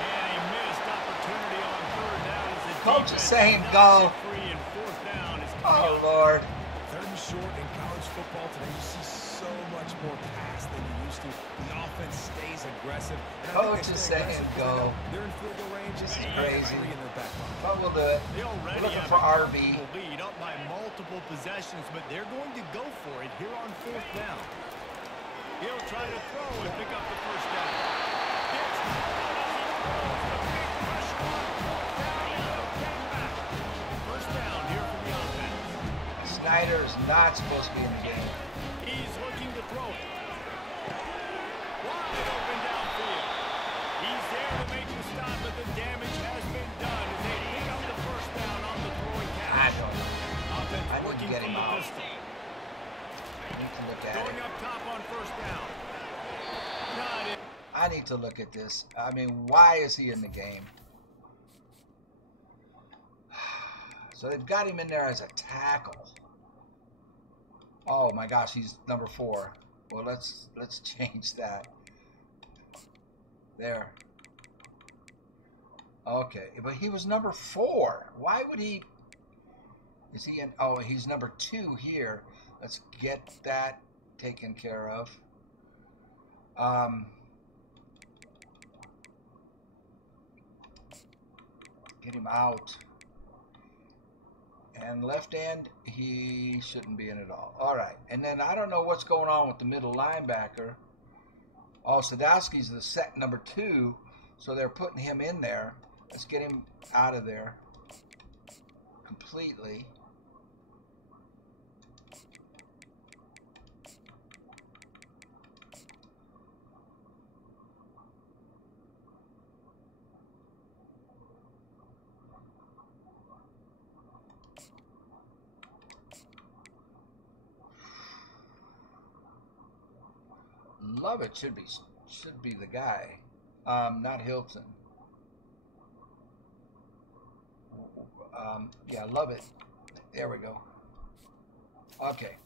And a missed opportunity on 3rd down as the Coach is defense saying knocks go. it free, and 4th down is Oh, Lord. 3rd and short in college football today. You see so much more pass than you used to. The offense stays aggressive. And I think Coach they is stay saying aggressive because go. they're in field goal range. This is and crazy. three in their back pocket. But we'll do it. They already We're looking have for a RB. comfortable lead up by multiple possessions, but they're going to go for it here on 4th down. He'll try to throw and pick up the 1st down. Gets the ball as he throws the big pressure on 4th down, and he'll get back. 1st down here for the offense. Snyder is not supposed to be in the game. He's looking to throw it. Wide open downfield. He's there to make the stop, but the damage has been done as they pick up the 1st down on the throwing I catch. don't know. Offense I didn't working get from him the out. pistol. I need to look at Going it. up top on 1st down. Not it. I need to look at this. I mean, why is he in the game? So they've got him in there as a tackle. Oh my gosh, he's number 4. Well, let's change that. There. Okay, but he was number 4. Why would he? Is he in? Oh, he's number 2 here. Let's get that taken care of. Get him out. And left end, he shouldn't be in at all. All right. And then I don't know what's going on with the middle linebacker. Oh, Sadowski's the number 2, so they're putting him in there. Let's get him out of there completely. Love it should be the guy, not Hilton. Yeah, love it. There we go. Okay.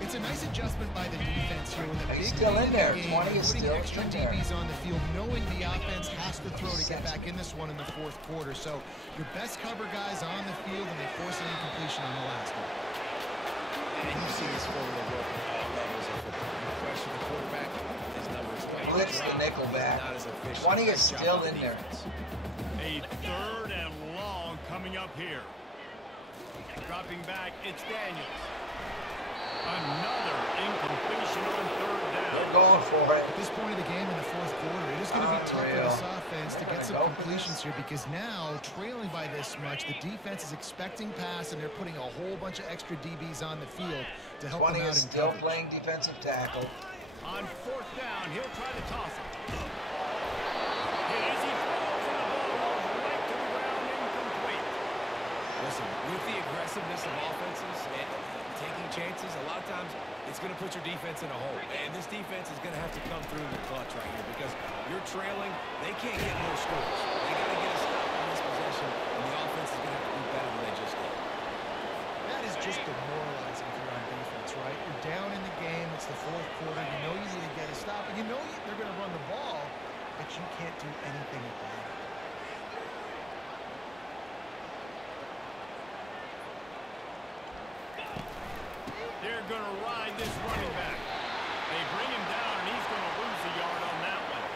It's a nice adjustment by the defense here with a big still lead in there. the game, 20 is putting still extra in there. DBs on the field, knowing the offense has to throw to get back in this one in the fourth quarter. So your best cover guys on the field, and they force an incompletion on the last one. And you see this formula work at all levels of football. You question the quarterback, his numbers way Blitz the nickel back. 20 is still in there. A 3rd and long coming up here. Dropping back, it's Daniels. Another incompletion on 3rd down. They're going for it. At this point of the game in the fourth quarter, it is going to be tough for this offense to get some completions here, because now, trailing by this much, the defense is expecting pass, and they're putting a whole bunch of extra DBs on the field to help them out in 20 is still coverage. playing defensive tackle. On 4th down, he'll try to toss it. As he throws, and the ball goes right to the ground, incomplete. Listen, with the aggressiveness of offenses and taking chances, a lot of times it's going to put your defense in a hole. And this defense is going to have to come through the clutch right here, because you're trailing. They can't get more scores. They got to get a stop on this possession, and the offense is going to have to do better than they just did. That is just demoralizing if you're on defense, right? You're down in the game. It's the fourth quarter. You know you need to get a stop, and you know they're going to run the ball, but you can't do anything about it. They're going to ride this running back. They bring him down, and he's going to lose a yard on that one.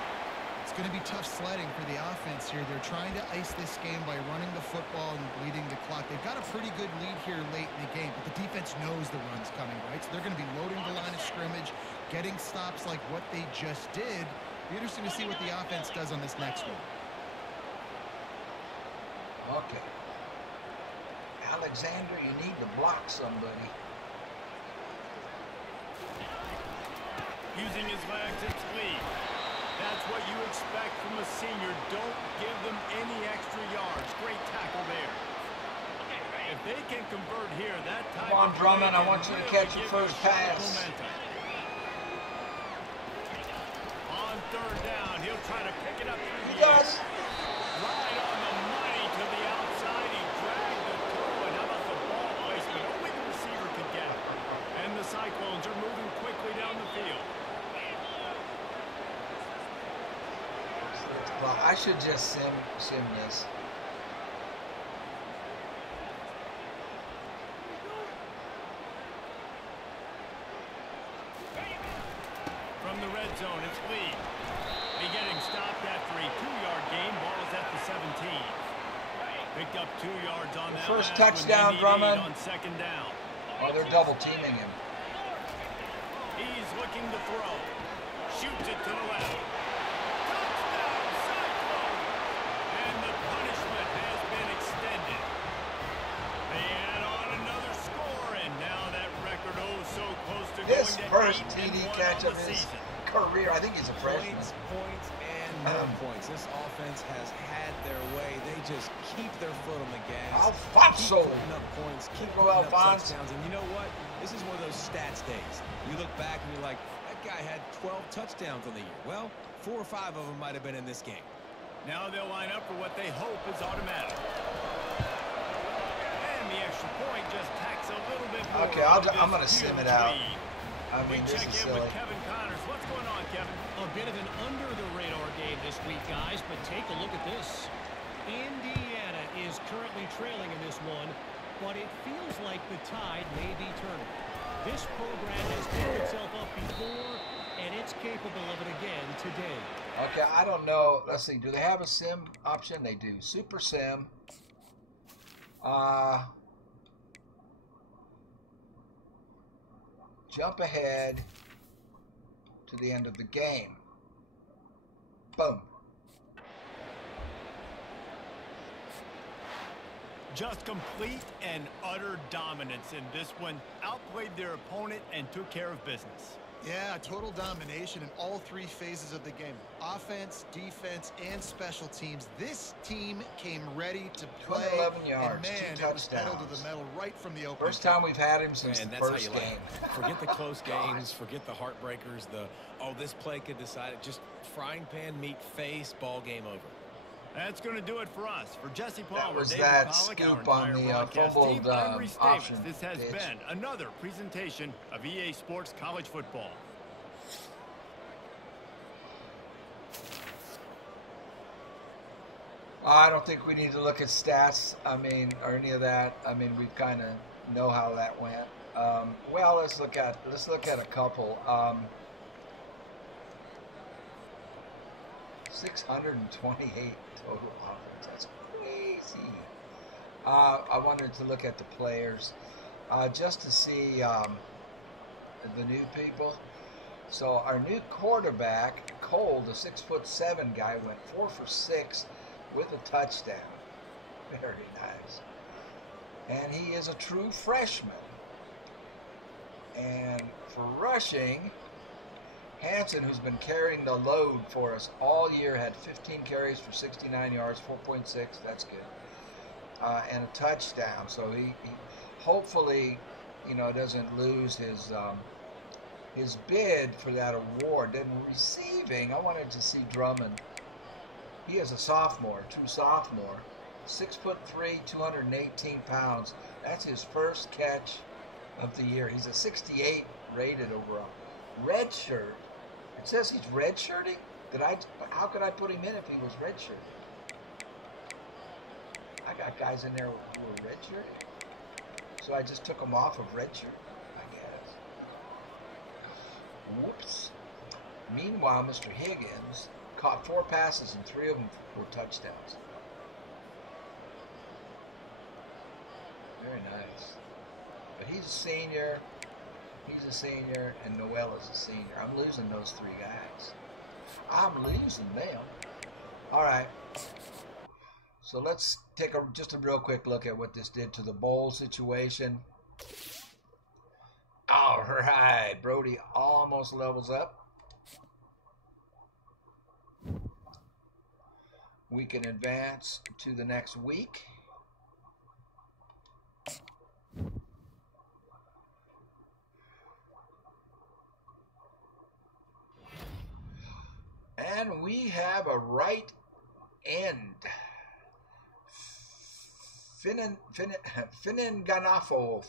It's going to be tough sledding for the offense here. They're trying to ice this game by running the football and bleeding the clock. They've got a pretty good lead here late in the game, but the defense knows the run's coming, right? So they're going to be loading the line of scrimmage, getting stops like what they just did. Be interesting to see what the offense does on this next one. Okay. Alexander, you need to block somebody. Using his legs, it's Lee. That's what you expect from a senior. Don't give them any extra yards. Great tackle there. If they can convert here, that time. Come on, Drummond, I want you to catch your first pass. On 3rd down, he'll try to pick it up through the Yes. air. Right on the money to the outside. He dragged the throw, and how about the ball placement? Only the receiver could get it. And the Cyclones are moving quickly down the field. Well, I should just sim this. From the red zone, it's Lee. He getting stopped after a 2-yard gain. Ball is at the 17. Picked up 2 yards on that First last touchdown, one. Drummond. On 2nd down. Oh, they're double teaming him. He's looking to throw. Shoots it to the left. Touchdown, Cyclone! And the punishment has been extended. They add on another score, and now that record so close to This going first to 8-1 TD catch on of the his season. career. I think he's a freshman. Points, and more points. This offense has had their way. They just keep their foot on the gas. Alfonso. Keep putting up points, keep Go putting up Alphonse. touchdowns. And you know what? This is one of those stats days. You look back and you're like, that guy had 12 touchdowns on the year. Well, 4 or 5 of them might have been in this game. Now they'll line up for what they hope is automatic. And the extra point just tacks a little bit more. Okay, I'm going to sim it out. I We mean, this check is in with silly. Kevin Connors. What's going on, Kevin? A bit of an under-the-radar game this week, guys, but take a look at this. Indiana is currently trailing in this one, but it feels like the tide may be turning. This program has picked itself up before, and it's capable of it again today. Okay, I don't know. Let's see. Do they have a sim option? They do. Super sim. Jump ahead to the end of the game. Boom. Just complete and utter dominance in this one. Outplayed their opponent and took care of business. Yeah, total domination in all three phases of the game. Offense, defense, and special teams. This team came ready to play. 211 yards, and man, 2 it was pedal to touchdowns. the metal right from the opening. First time we've had him since Man, the that's how first you like game. it. Forget the close games, forget the heartbreakers, this play could decide it. Just frying pan meet face, ball game over. That's going to do it for us. For Jesse That Palmer, was David that Pollack, our scoop on entire the broadcast fumbled team, I'm Reese Davis. option This has pitch. been another presentation of EA Sports College Football. I don't think we need to look at stats, or any of that. We kind of know how that went. Well, let's look at a couple. 628 total offense. That's crazy. I wanted to look at the players just to see the new people. So our new quarterback, Cole, the 6'7" guy, went 4 for 6 with a touchdown. Very nice. And he is a true freshman. And for rushing, Hansen, who's been carrying the load for us all year, had 15 carries for 69 yards, 4.6. That's good. And a touchdown. So he hopefully, doesn't lose his bid for that award. Then receiving, I wanted to see Drummond. He is a sophomore, true sophomore. 6'3", 218 pounds. That's his first catch of the year. He's a 68 rated overall. Red shirt. It says he's redshirting. How could I put him in if he was redshirting? I got guys in there who were redshirting, so I just took him off of redshirt, I guess. Whoops. Meanwhile, Mr. Higgins caught 4 passes and 3 of them were touchdowns. Very nice. But he's a senior. He's a senior, and Noel is a senior. I'm losing those 3 guys. I'm losing them. All right. So let's take just a real quick look at what this did to the bowl situation. All right. Brody almost levels up. We can advance to the next week. And we have a right end. Fininganafo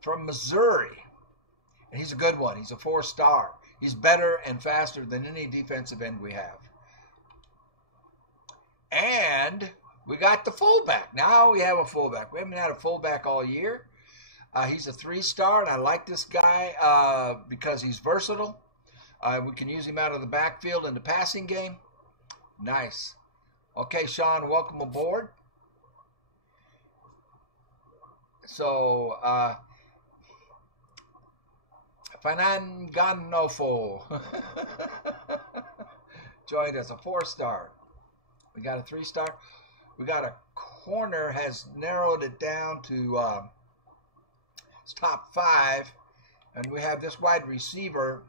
from Missouri. And he's a good one. He's a 4-star. He's better and faster than any defensive end we have. And we got the fullback. Now we have a fullback. We haven't had a fullback all year. He's a 3-star, and I like this guy because he's versatile. We can use him out of the backfield in the passing game. Nice. Okay, Sean, welcome aboard. So, Fananganofo joined us, a 4-star. We got a 3-star. We got a corner, has narrowed it down to top 5, and we have this wide receiver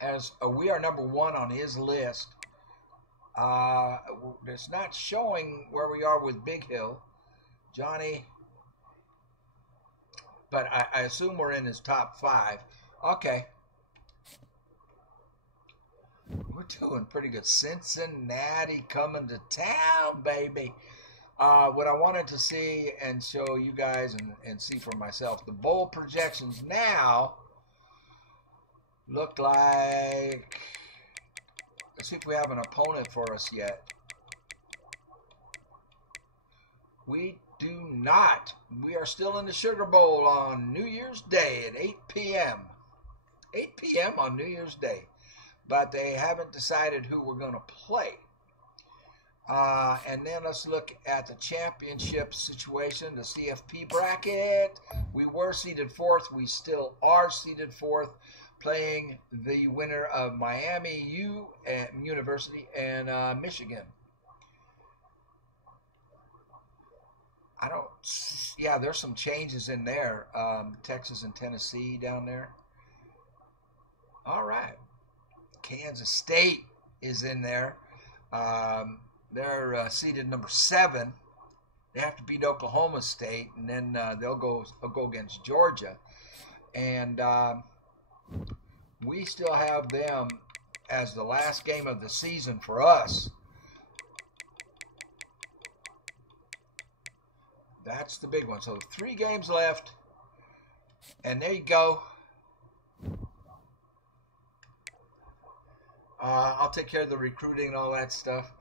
as we are number 1 on his list. It's not showing where we are with Big Hill, Johnny, but I assume we're in his top 5. Okay, we're doing pretty good. Cincinnati coming to town, baby. What I wanted to see and show you guys and see for myself, the bowl projections now look like, let's see if we have an opponent for us yet. We do not. We are still in the Sugar Bowl on New Year's Day at 8 p.m. 8 p.m. on New Year's Day. But they haven't decided who we're going to play. And then let's look at the championship situation, the CFP bracket. We were seeded 4th. We still are seeded 4th. playing the winner of Miami University and Michigan. Yeah, there's some changes in there. Texas and Tennessee down there. All right. Kansas State is in there. They're seeded number 7. They have to beat Oklahoma State, and then they'll go against Georgia. And we still have them as the last game of the season for us. That's the big one. So 3 games left. And there you go. I'll take care of the recruiting and all that stuff.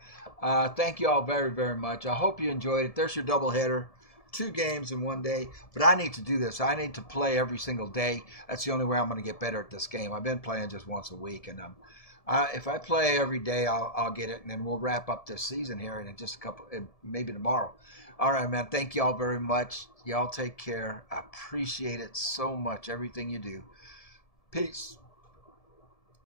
Thank you all very, very much. I hope you enjoyed it. There's your doubleheader. 2 games in 1 day. But I need to do this. I need to play every single day. That's the only way I'm going to get better at this game. I've been playing just once a week. And if I play every day, I'll get it. And then we'll wrap up this season here in just a couple, maybe tomorrow. All right, man. Thank you all very much. Y'all take care. I appreciate it so much, everything you do. Peace.